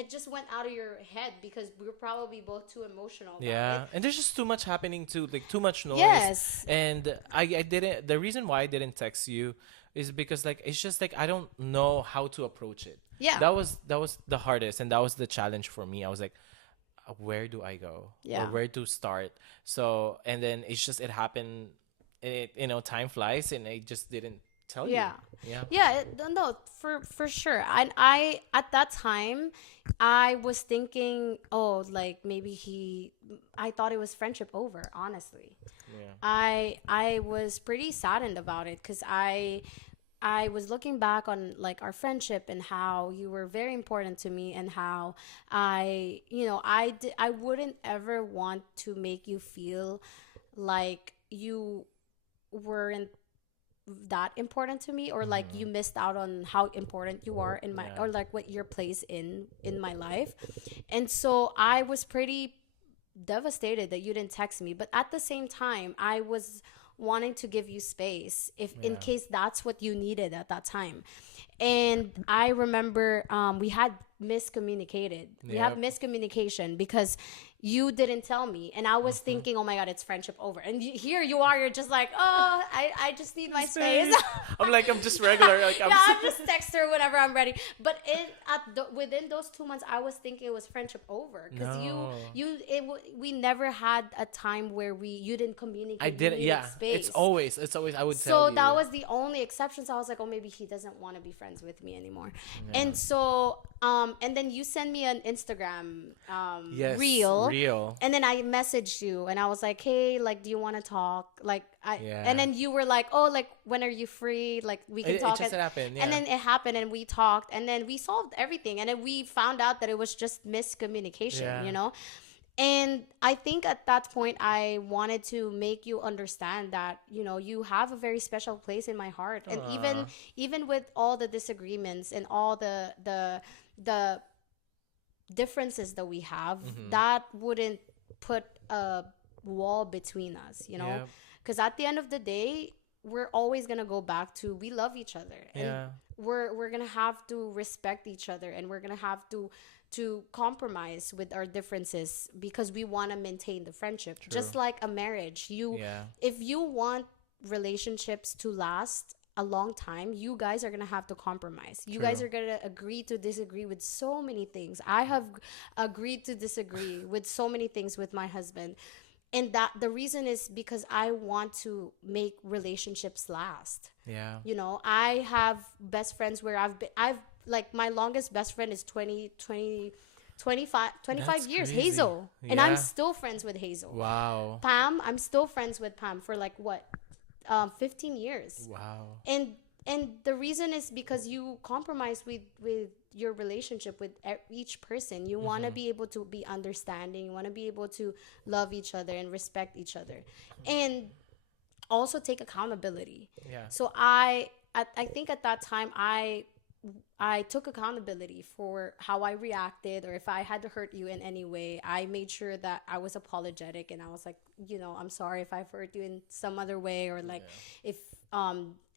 it just went out of your head because we were probably both too emotional about Yeah. it. And there's just too much happening too, like too much noise. Yes. And I didn't. The reason why I didn't text you is because like it's just like I don't know how to approach it. Yeah. That was the hardest, and that was the challenge for me. I was like, where do I go? Yeah. Or where to start? So and then it happened. It time flies, and I just didn't tell Yeah. you. Yeah. Yeah, no, for sure. And I at that time I was thinking, oh, like maybe I thought it was friendship over, honestly. Yeah. I was pretty saddened about it because I was looking back on like our friendship and how you were very important to me, and how I wouldn't ever want to make you feel like you weren't that important to me, or like you missed out on how important you are in my Yeah. or like what your place in my life. And so I was pretty devastated that you didn't text me, but at the same time I was wanting to give you space if in Yeah. case that's what you needed at that time. And I remember we had miscommunicated. We have Yep. miscommunication because you didn't tell me, and I was thinking, oh my god, it's friendship over. And here you are, you're just like, oh, I just need my space. I'm just regular. Like Yeah, I'm just text her whenever I'm ready. But within those 2 months, I was thinking it was friendship over because No. we never had a time where you didn't communicate. I you didn't. needed Yeah. space. It's always. I would So tell you. that was the only exception. So I was like, oh, maybe he doesn't want to be friends with me anymore. And so and then you send me an Instagram Yes, reel. Real. And then I messaged you and I was like, hey, like, do you want to talk? Like, Yeah. and then you were like, oh, like, when are you free? Like, we can It talk. just happened. Yeah. And then it happened and we talked and then we solved everything. And then we found out that it was just miscommunication, Yeah. And I think at that point, I wanted to make you understand that, you have a very special place in my heart. And even with all the disagreements and all the differences that we have, that wouldn't put a wall between us, Yep. because at the end of the day, we're always gonna go back to we love each other, and Yeah. we're gonna have to respect each other, and we're gonna have to compromise with our differences because we want to maintain the friendship, True. just like a marriage. You Yeah. If you want relationships to last a long time, you guys are gonna have to compromise. You guys True. are gonna agree to disagree with so many things. I have agreed to disagree with so many things with my husband, and that the reason is because I want to make relationships last. Yeah. You know, I have best friends where I've like, my longest best friend is 25 That's years, crazy. Hazel, and I'm Yeah. still friends with Hazel. Wow. Pam, I'm still friends with Pam for like what, 15 years. Wow. And the reason is because you compromise with your relationship with each person. You want to Mm-hmm. be able to be understanding, you want to be able to love each other and respect each other, and also take accountability. Yeah. So I think at that time I took accountability for how I reacted, or if I had to hurt you in any way. I made sure that I was apologetic, and I was like, I'm sorry if I've hurt you in some other way, or like if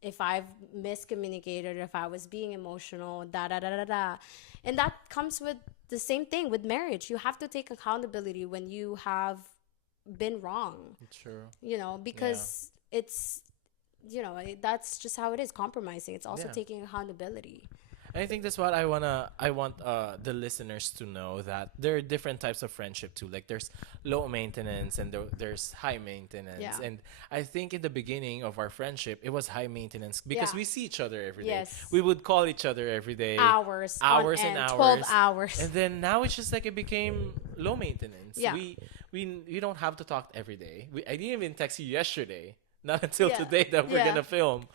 if I've miscommunicated, if I was being emotional, da da da da da. And that comes with the same thing with marriage. You have to take accountability when you have been wrong, True. because it's, that's just how it is. Compromising, it's also Yeah. taking accountability. I think that's what I want the listeners to know, that there are different types of friendship too. Like there's low maintenance and there's high maintenance. Yeah. And I think in the beginning of our friendship, it was high maintenance because Yeah. we see each other every day. Yes. We would call each other every day. Hours Hours on and end, hours. 12 hours. And then now it's just like it became low maintenance. Yeah. We don't have to talk every day. I didn't even text you yesterday. Not until Yeah. today that we're Yeah. gonna film.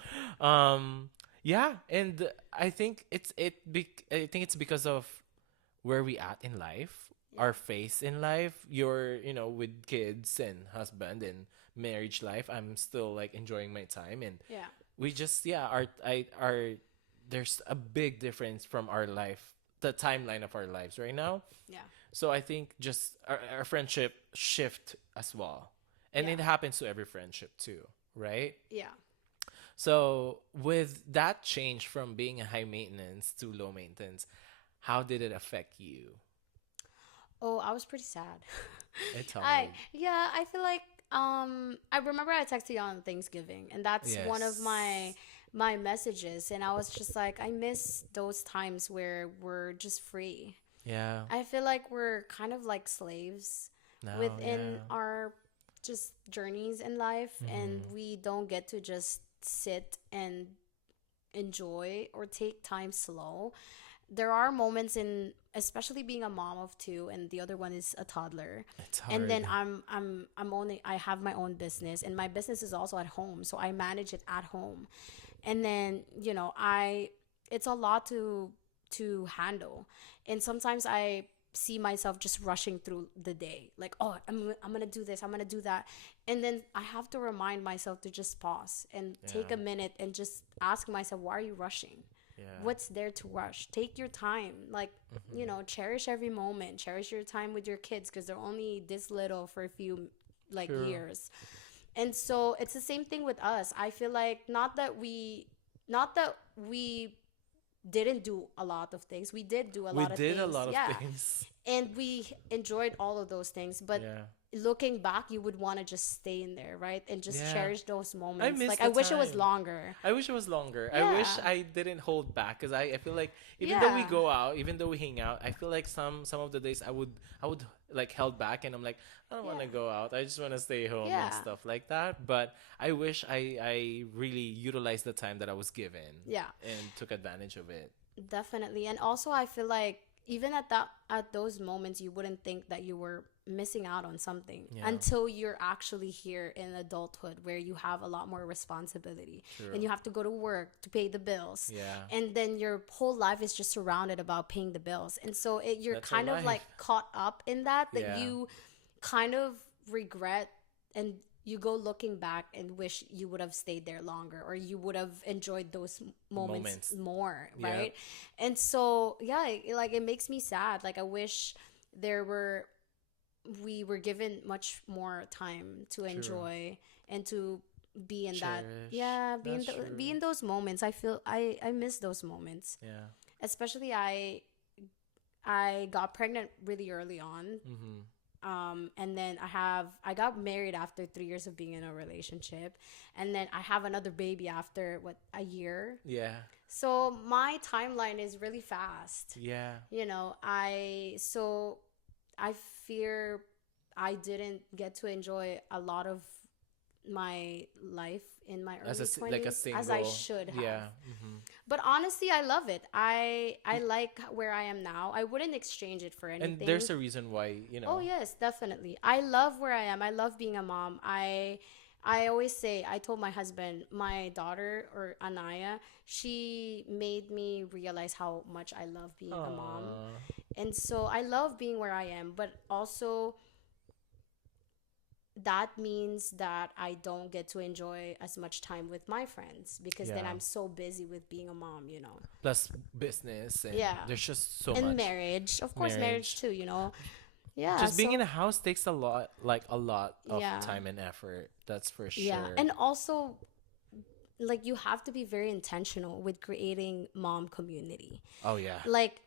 Yeah, and I think it's because of where we at in life, our phase in life. You're, with kids and husband and marriage life. I'm still like enjoying my time, and Yeah. we just, yeah, our there's a big difference from our life, the timeline of our lives right now. Yeah. So I think just our friendship shift as well, and Yeah. it happens to every friendship too, right? Yeah. So, with that change from being a high maintenance to low maintenance, how did it affect you? Oh, I was pretty sad. It's I hard. Yeah, I feel like I remember I texted you on Thanksgiving, and that's one of Yes. my messages, and I was just like, I miss those times where we're just free. Yeah. I feel like we're kind of like slaves Now, within yeah. our just journeys in life, and Mm-hmm. we don't get to just sit and enjoy or take time slow. There are moments in, especially being a mom of two, and the other one is a toddler, It's and then hard. I have my own business, and my business is also at home, so I manage it at home. And then, I it's a lot to handle, and sometimes I see myself just rushing through the day, like, oh, I'm gonna do this, I'm gonna do that, and then I have to remind myself to just pause and take Yeah. a minute and just ask myself, why are you rushing? Yeah. What's there to rush? Take your time, like, cherish every moment, cherish your time with your kids, because they're only this little for a few, like, True. years. And so it's the same thing with us. I feel like not that we didn't do a lot of things. We did do a We lot of did things. a lot of Yeah. things. And we enjoyed all of those things, but Yeah. looking back, you would want to just stay in there, right? And just Yeah. cherish those moments. miss Like, the I wish it was time. longer. I wish it was longer. I wish Yeah. I didn't hold back, because I feel like even though we Yeah. go out, even though we hang out, I feel like some of the days I would like held back, and I'm like, I don't want to Yeah. go out. I just want to stay home and Yeah. stuff like that. But I wish I really utilized the time that I was given Yeah. and took advantage of it. Definitely. And also, I feel like even at those moments, you wouldn't think that you were missing out on something Yeah. until you're actually here in adulthood, where you have a lot more responsibility, True. and you have to go to work to pay the bills. Yeah. And then your whole life is just surrounded about paying the bills. And so you're That's our kind of life. like caught up in that Yeah. you kind of regret, and you go looking back and wish you would have stayed there longer, or you would have enjoyed those moments Moments. more, Yeah. right? And so, yeah, it makes me sad. Like, I wish we were given much more time to True. enjoy and to be in that. Cherish. Yeah, That's be true. in those moments. I feel I miss those moments. Yeah. Especially I got pregnant really early on. Mm-hmm. And then I got married after 3 years of being in a relationship, and then I have another baby after what, a year. Yeah. So my timeline is really fast. Yeah. I fear I didn't get to enjoy a lot of my life in my As a early like a 20s as I single. should have. Yeah. Mm-hmm. But honestly, I love it. I like where I am now. I wouldn't exchange it for And anything. there's a reason why, Oh yes, definitely. I love where I am. I love being a mom. I always say, I told my husband, my daughter, or Anaya, she made me realize how much I love being a mom. Aw. And so I love being where I am, but also that means that I don't get to enjoy as much time with my friends because then Yeah. I'm so busy with being a mom, you know. Plus business, and Yeah. there's just so And much marriage, of course, marriage marriage. too, you know. Yeah, Just being in so a house takes a lot, like a lot of yeah. time and effort. That's for Yeah. sure. And also, like, you have to be very intentional with creating mom community. Oh yeah. Like,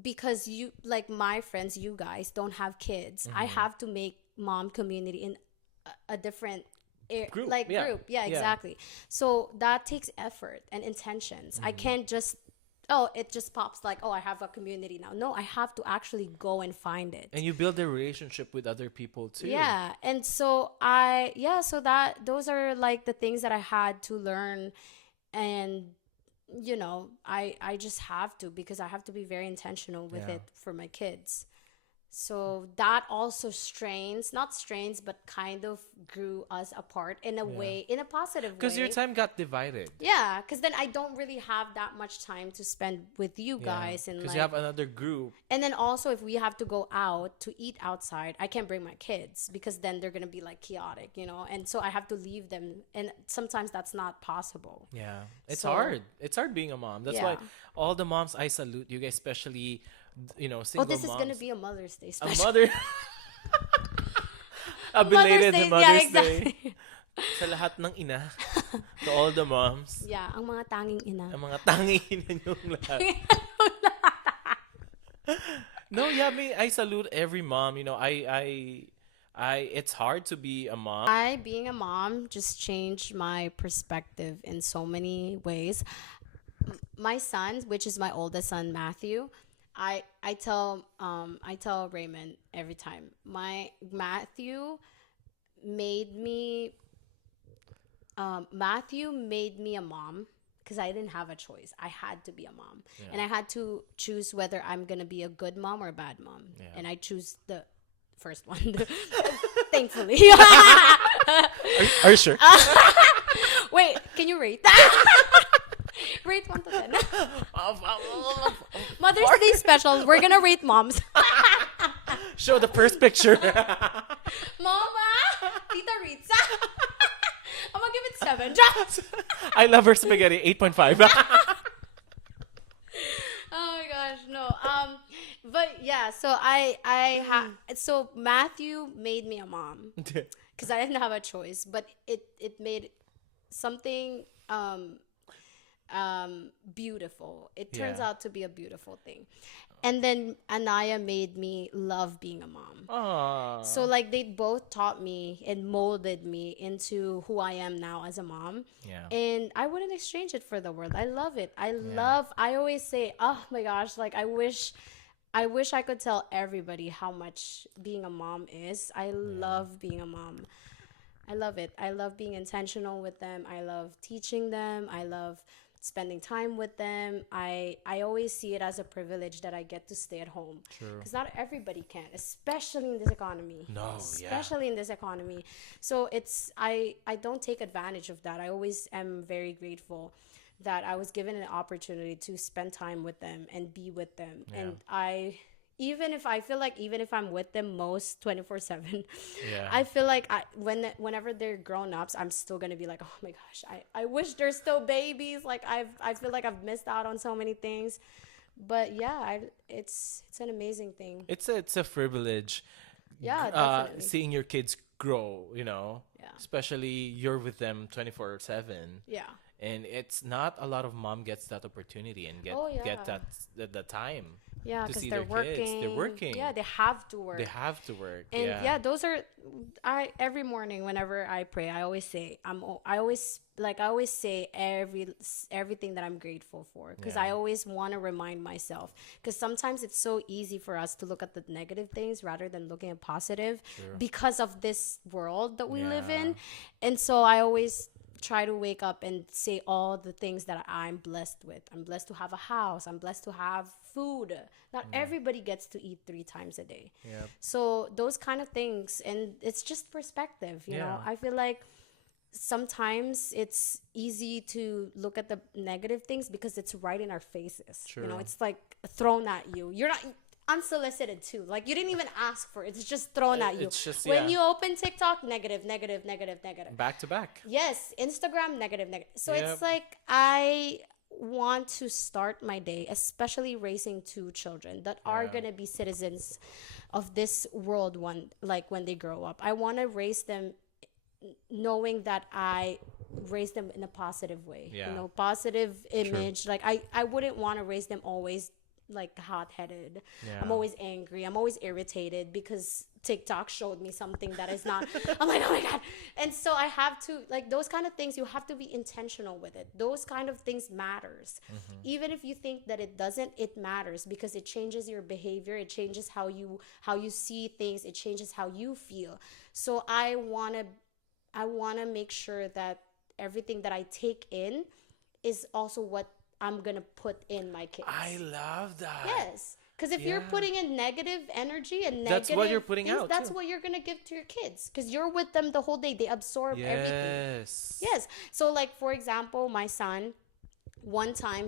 because you, like, my friends, you guys don't have kids. I Mm-hmm. have to make mom community in a different Group. Yeah. group. Yeah, Yeah. exactly. So that takes effort and intentions. I Mm-hmm. can't just, oh, it just pops like, oh, I have a community now. No, I have to actually go and find it. And you build a relationship with other people too. Yeah. And so so that those are like the things that I had to learn. And I just have to, because I have to be very intentional with Yeah. it for my kids. So that also not strains, but kind of grew us apart in a Yeah. way, in a positive Because your way. time got divided. Yeah, because then I don't really have that much time to spend with you Yeah. guys, and Because you like, have another group. and then also if we have to go out to eat outside, I can't bring my kids because then they're gonna be like chaotic, and so I have to leave them, and sometimes that's not possible. Yeah. It's So, hard. It's hard being a mom. That's yeah. why all the moms, I salute you guys, especially, Oh, single this is moms. gonna be a Mother's Day A special. mother. A belated Yeah, Mother's exactly. Day. Sa lahat ng ina. To all the moms. Yeah, ang mga tanging ina. Ang mga tangin yung lahat. No, yeah, I salute every mom. It's hard to be a mom. Being a mom, just changed my perspective in so many ways. My son, which is my oldest son, Matthew, I tell Raymond every time. My made me Matthew made me a mom because I didn't have a choice. I had to be a mom, and I had to choose whether I'm gonna be a good mom or a bad mom, Yeah. and I choose the first one. Thankfully. Are you sure? Wait, can you rate that? Rate 1 to 10. Mother's Day special. We're gonna rate moms. Show the first picture. Mama, Tita Ritza. I'm gonna give it 7. I love her spaghetti. 8.5. Oh my gosh, no. But yeah, so Matthew made me a mom because I didn't have a choice, but it made something beautiful. It turns Yeah. out to be a beautiful thing. And then Anaya made me love being a mom. Aww. So like they both taught me and molded me into who I am now as a mom. Yeah. And I wouldn't exchange it for the world. I love it. I always say, oh my gosh, like I wish I could tell everybody how much being a mom is. I love being a mom. I love it. I love being intentional with them. I love teaching them. I love spending time with them. I always see it as a privilege that I get to stay at home. True. Because not everybody can, especially in this economy. No, Especially in this economy. So I don't take advantage of that. I always am very grateful that I was given an opportunity to spend time with them and be with them. Yeah. And even if I'm with them most 24/7, Yeah. I feel like whenever they're grown ups, I'm still gonna be like, oh my gosh, I wish they're still babies. Like I feel like I've missed out on so many things. But yeah, it's an amazing thing. It's a privilege. Yeah, definitely. Seeing your kids grow. Yeah. Especially you're with them 24/7. Yeah. And it's not a lot of mom gets that opportunity and Oh get yeah. that the time Yeah, to because see they're their kids. They're working. working. Yeah, they have to They work. have to work. And Yeah. yeah, those are I every morning whenever I pray, I always say I always I always say everything that I'm grateful for because I Yeah. always want to remind myself because sometimes it's so easy for us to look at the negative things rather than looking at positive True. because of this world that we live Yeah. in. And so I always try to wake up and say all the things that I'm blessed with. I'm blessed to have a house. I'm blessed to have food. Not everybody gets to eat 3 times a day. Yep. So those kind of things, and it's just perspective, you know. Yeah. I feel like sometimes it's easy to look at the negative things because it's right in our faces. You know, True. it's like thrown at you. You're not unsolicited too. Like you didn't even ask for it. It's just thrown at you. It's just When yeah. you open TikTok, negative, negative, negative, negative. Back to back. Yes, Instagram, negative, negative. So Yep. it's like I want to start my day, especially raising 2 children that are Yeah. gonna be citizens of this world when they grow up. I want to raise them knowing that I raise them in a positive way. Yeah. You know, positive image. Like I wouldn't want to raise them always like hot-headed. Yeah. I'm always angry. I'm always irritated because TikTok showed me something that is not. I'm like, oh my god. And so I have to like those kind of things. You have to be intentional with it. Those kind of things matters. Even if you think that it doesn't, it matters because it changes your behavior. It changes how you see things. It changes how you feel. So I wanna make sure that everything that I take in is also what I'm gonna put in my kids. I love that. Yes. Because if you're Yeah. putting in negative energy and That's negative what you're putting things, out, that's too. what you're gonna give to your kids. Because you're with them the whole day. They absorb everything. Yes. Yes. So like for example, my son, one time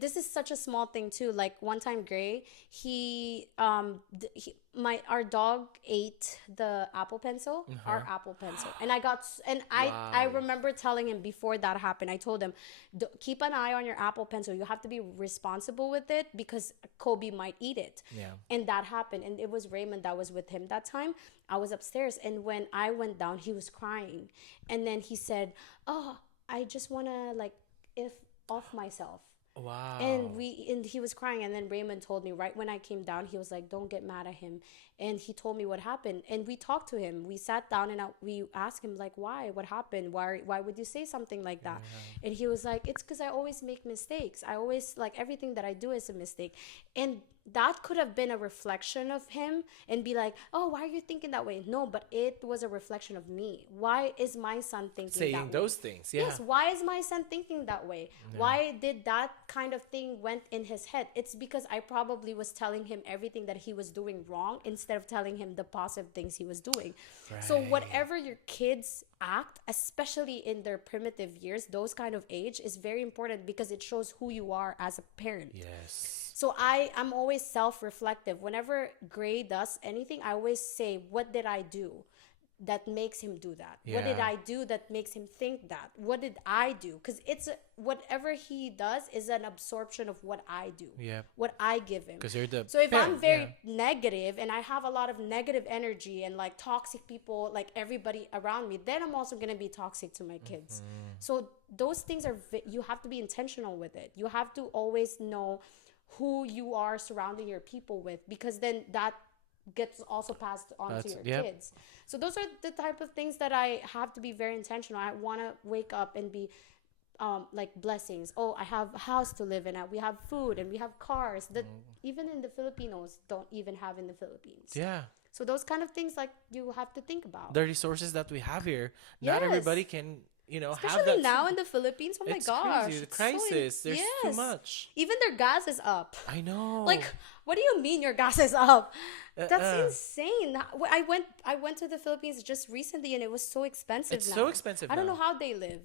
this is such a small thing too. Like one time, Gray, our dog ate the Apple Pencil, our Apple Pencil, and I Wow. remember telling him before that happened. I told him, keep an eye on your Apple Pencil. You have to be responsible with it because Kobe might eat it. Yeah. And that happened, and it was Raymond that was with him that time. I was upstairs, and when I went down, he was crying, and then he said, "Oh, I just wanna like if off myself." Wow. And he was crying, and then Raymond told me right when I came down, he was like, don't get mad at him. And he told me what happened, and we talked to him. We sat down and we asked him like, why, what happened, why would you say something like that? And he was like, it's because I always make mistakes. I always like everything that I do is a mistake. And that could have been a reflection of him and be like, oh, why are you thinking that way? No, but it was a reflection of me. Why is my son thinking that Saying way? those things. Yeah. Yes, why is my son thinking that way? Why did that kind of thing went in his head? It's because I probably was telling him everything that he was doing wrong instead of telling him the positive things he was doing. So Right. whatever your kids act, especially in their primitive years, those kind of age is very important because it shows who you are as a parent. Yes. So I'm always self-reflective. Whenever Gray does anything, I always say, what did I do that makes him do that? What did Yeah. I do that makes him think that? What did I do? Because whatever he does is an absorption of what I do, Yep. what I give him. Because you're the So if I'm parent, very negative and I have a lot of negative energy and like toxic people, like everybody around me, then I'm also going to be toxic to my kids. So those things you have to be intentional with it. You have to always know who you are surrounding your people with, because then that gets also passed on to your kids. So those are the type of things that I have to be very intentional. I want to wake up and be like blessings. Oh, I have a house to live in. We have food and we have cars that even in the Filipinos don't even have in the Philippines. Yeah. So those kind of things like you have to think about. The resources that we have here, not Yes. everybody can, have Especially that. now in the Philippines. Oh my It's gosh. crazy. The It's so crisis. There's too yes. much. Even their gas is up. I know. Like, what do you mean your gas is up? That's Uh-uh. insane. I went to the Philippines just recently and it was so expensive It's now. so expensive I don't now. know how they live.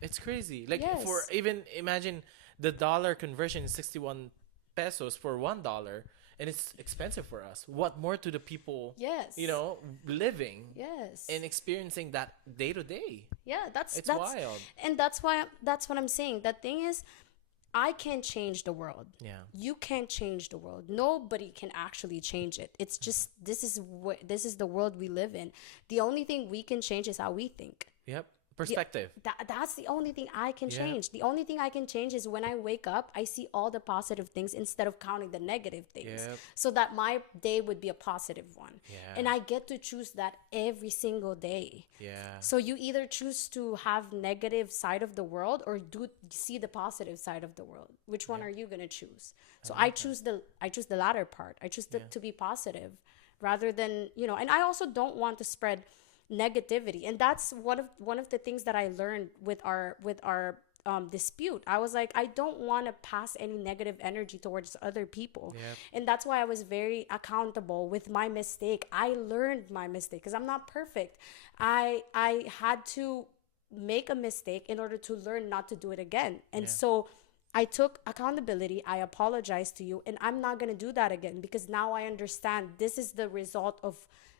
It's crazy. Like Yes. for even imagine the dollar conversion is 61 pesos for $1, and it's expensive for us. What more to the people? Yes. Living Yes. and experiencing that day to day. Yeah, that's It's wild. And that's what I'm saying. The thing is, I can't change the world. Yeah. You can't change the world. Nobody can actually change it. It's just this is the world we live in. The only thing we can change is how we think. Yep. Perspective. That's the only thing I can Yeah. change. The only thing I can change is when I wake up, I see all the positive things instead of counting the negative things. Yep. So that my day would be a positive one. Yeah. And I get to choose that every single day. Yeah. So you either choose to have negative side of the world or do see the positive side of the world. Which one are you going to choose? So I choose the latter part. I choose to be positive rather than, and I also don't want to spread negativity. And that's one of the things that I learned with our dispute. I was like, I don't want to pass any negative energy towards other people. Yep. And that's why I was very accountable with my mistake. I learned my mistake because I'm not perfect. I had to make a mistake in order to learn not to do it again. And so I took accountability. I apologized to you, and I'm not going to do that again because now I understand this is the result of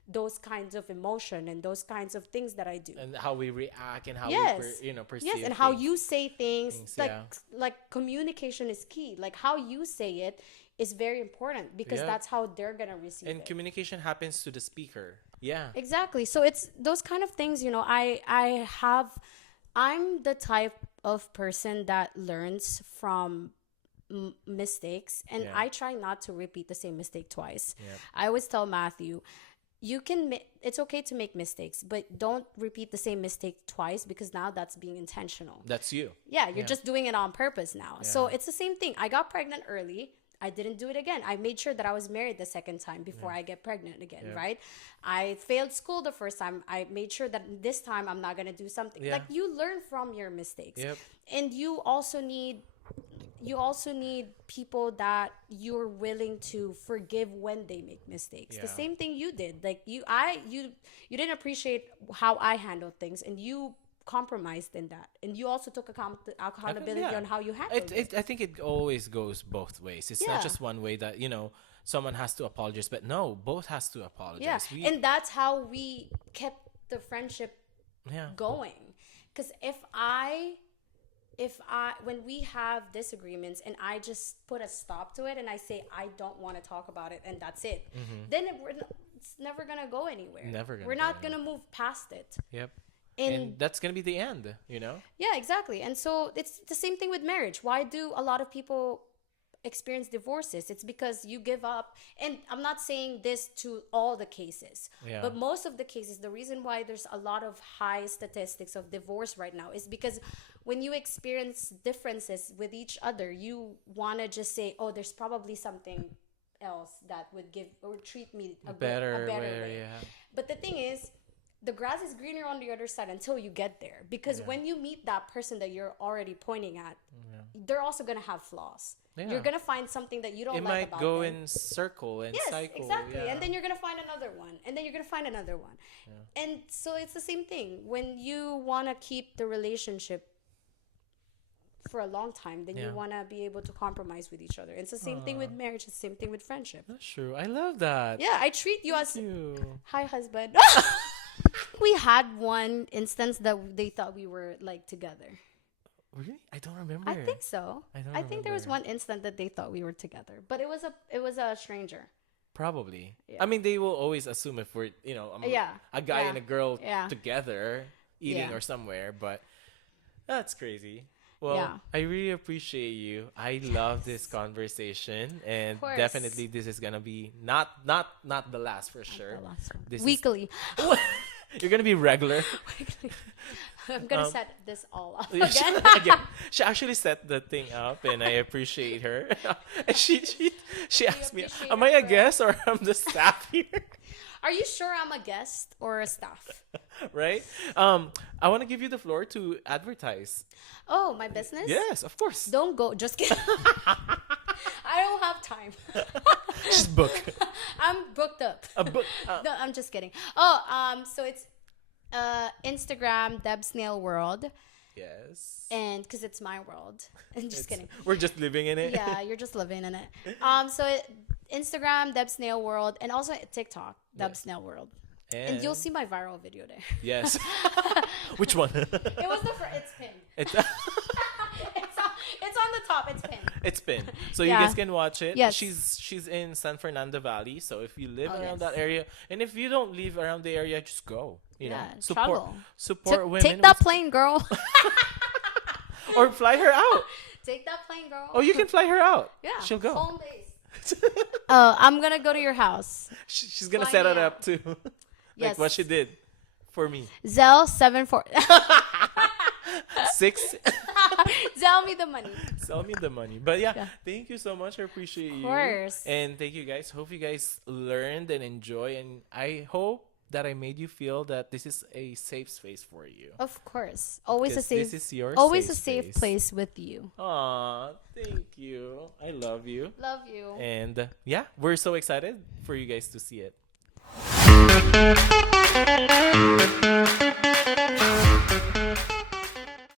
those kinds of emotion and those kinds of things that I do. And how we react and how Yes. we perceive Yes, and how things. you say things, yeah. like communication is key. Like how you say it is very important because Yeah. that's how they're gonna receive And it. communication happens to the speaker. Yeah. Exactly. So it's those kind of things, I'm the type of person that learns from mistakes, and Yeah. I try not to repeat the same mistake twice. Yep. I always tell Matthew, it's okay to make mistakes, but don't repeat the same mistake twice because now that's being intentional. That's you. Yeah, you're just doing it on purpose now. So Yeah. it's the same thing. I got pregnant early. I didn't do it again. I made sure that I was married the second time before I get pregnant again, right? I failed school the first time. I made sure that this time I'm not going to do something. Yeah. Like you learn from your mistakes. Yep. And you also need people that you're willing to forgive when they make mistakes. The Yeah. same thing you did. Like you didn't appreciate how I handled things, and you compromised in that, and you also took accountability Yeah. on how you handled it. I think it always goes both ways. It's Yeah. not just one way that, someone has to apologize, but no, both has to apologize. Yeah, and that's how we kept the friendship Yeah. going. Because when we have disagreements and I just put a stop to it and I say I don't want to talk about it and that's it, then it's never gonna go anywhere. Never gonna We're go not anywhere. gonna move past it. Yep. And And that's going to be the end, yeah, exactly. And so it's the same thing with marriage. Why do a lot of people experience divorces? It's because you give up. And I'm not saying this to all the cases, Yeah. but most of the cases, the reason why there's a lot of high statistics of divorce right now is because when you experience differences with each other, you want to just say, oh, there's probably something else that would give or treat me a better way. Yeah. But the thing is, the grass is greener on the other side until you get there. Because when you meet that person that you're already pointing at, they're also going to have flaws. Yeah. You're going to find something that you don't It like might about go them. in circle and Yes, cycle. exactly. Yeah. And then you're going to find another one. And then you're going to find another one. And so it's the same thing. When you want to keep the relationship for a long time, then Yeah. you want to be able to compromise with each other. It's the same thing with marriage. It's the same thing with friendship. That's true. I love that. Yeah, I treat you as... Thank you. Hi, husband. We had one instance that they thought we were like together. Really? I don't remember. I think so. I don't I think there was remember. one instant that they thought we were together, but it was a stranger. Probably. Yeah. I mean, they will always assume if we're, Yeah. a guy Yeah. and a girl Yeah. together eating Yeah. or somewhere, but that's crazy. Well, Yeah. I really appreciate you. I love this conversation, and course. definitely this is gonna be not the last for sure. The last one. This is- Weekly. You're gonna be regular. I'm gonna set this all up Yeah, again. Again, she actually set the thing up, and I appreciate her. And she asked me, appreciate "Am her I a for- guest or I'm the staff here?" Are you sure I'm a guest or a staff? Right? I want to give you the floor to advertise. Oh, my business? Yes, of course. Don't go. Just kidding. I don't have time. Just book I'm booked up. a book. No, I'm just kidding. Oh, so it's Instagram Debsnailworld, Yes. and because it's my world. I'm just kidding. We're just living in it. Yeah, you're just living in it. Instagram Debsnailworld, and also TikTok Debsnailworld, and you'll see my viral video there. Yes. Which one? It was it's pinned. It's It's on the top. It's pinned. It's pinned, so you Yeah. guys can watch it. Yes. She's in San Fernando Valley, so if you live Oh, around yes. that area, and if you don't live around the area, just go. You know, Yeah, support travel. support women. Take that plane, girl. or fly her out. Take that plane, girl. Oh, you can fly her out. Yeah. She'll go. Home base. I'm gonna go to your house. She's gonna Fly set me it out. up too, like Yes. what she did for me. Zelle 74. 6. Zelle me the money. Sell me the money. But yeah, Yeah. thank you so much. I appreciate you. course. And thank you guys. Hope you guys learned and enjoy. And I hope that I made you feel that this is a safe space for you. Of course. Always a Because safe. this is your Always safe a safe space. place with you. Aw, thank you. I love you. Love you. And yeah, we're so excited for you guys to see it.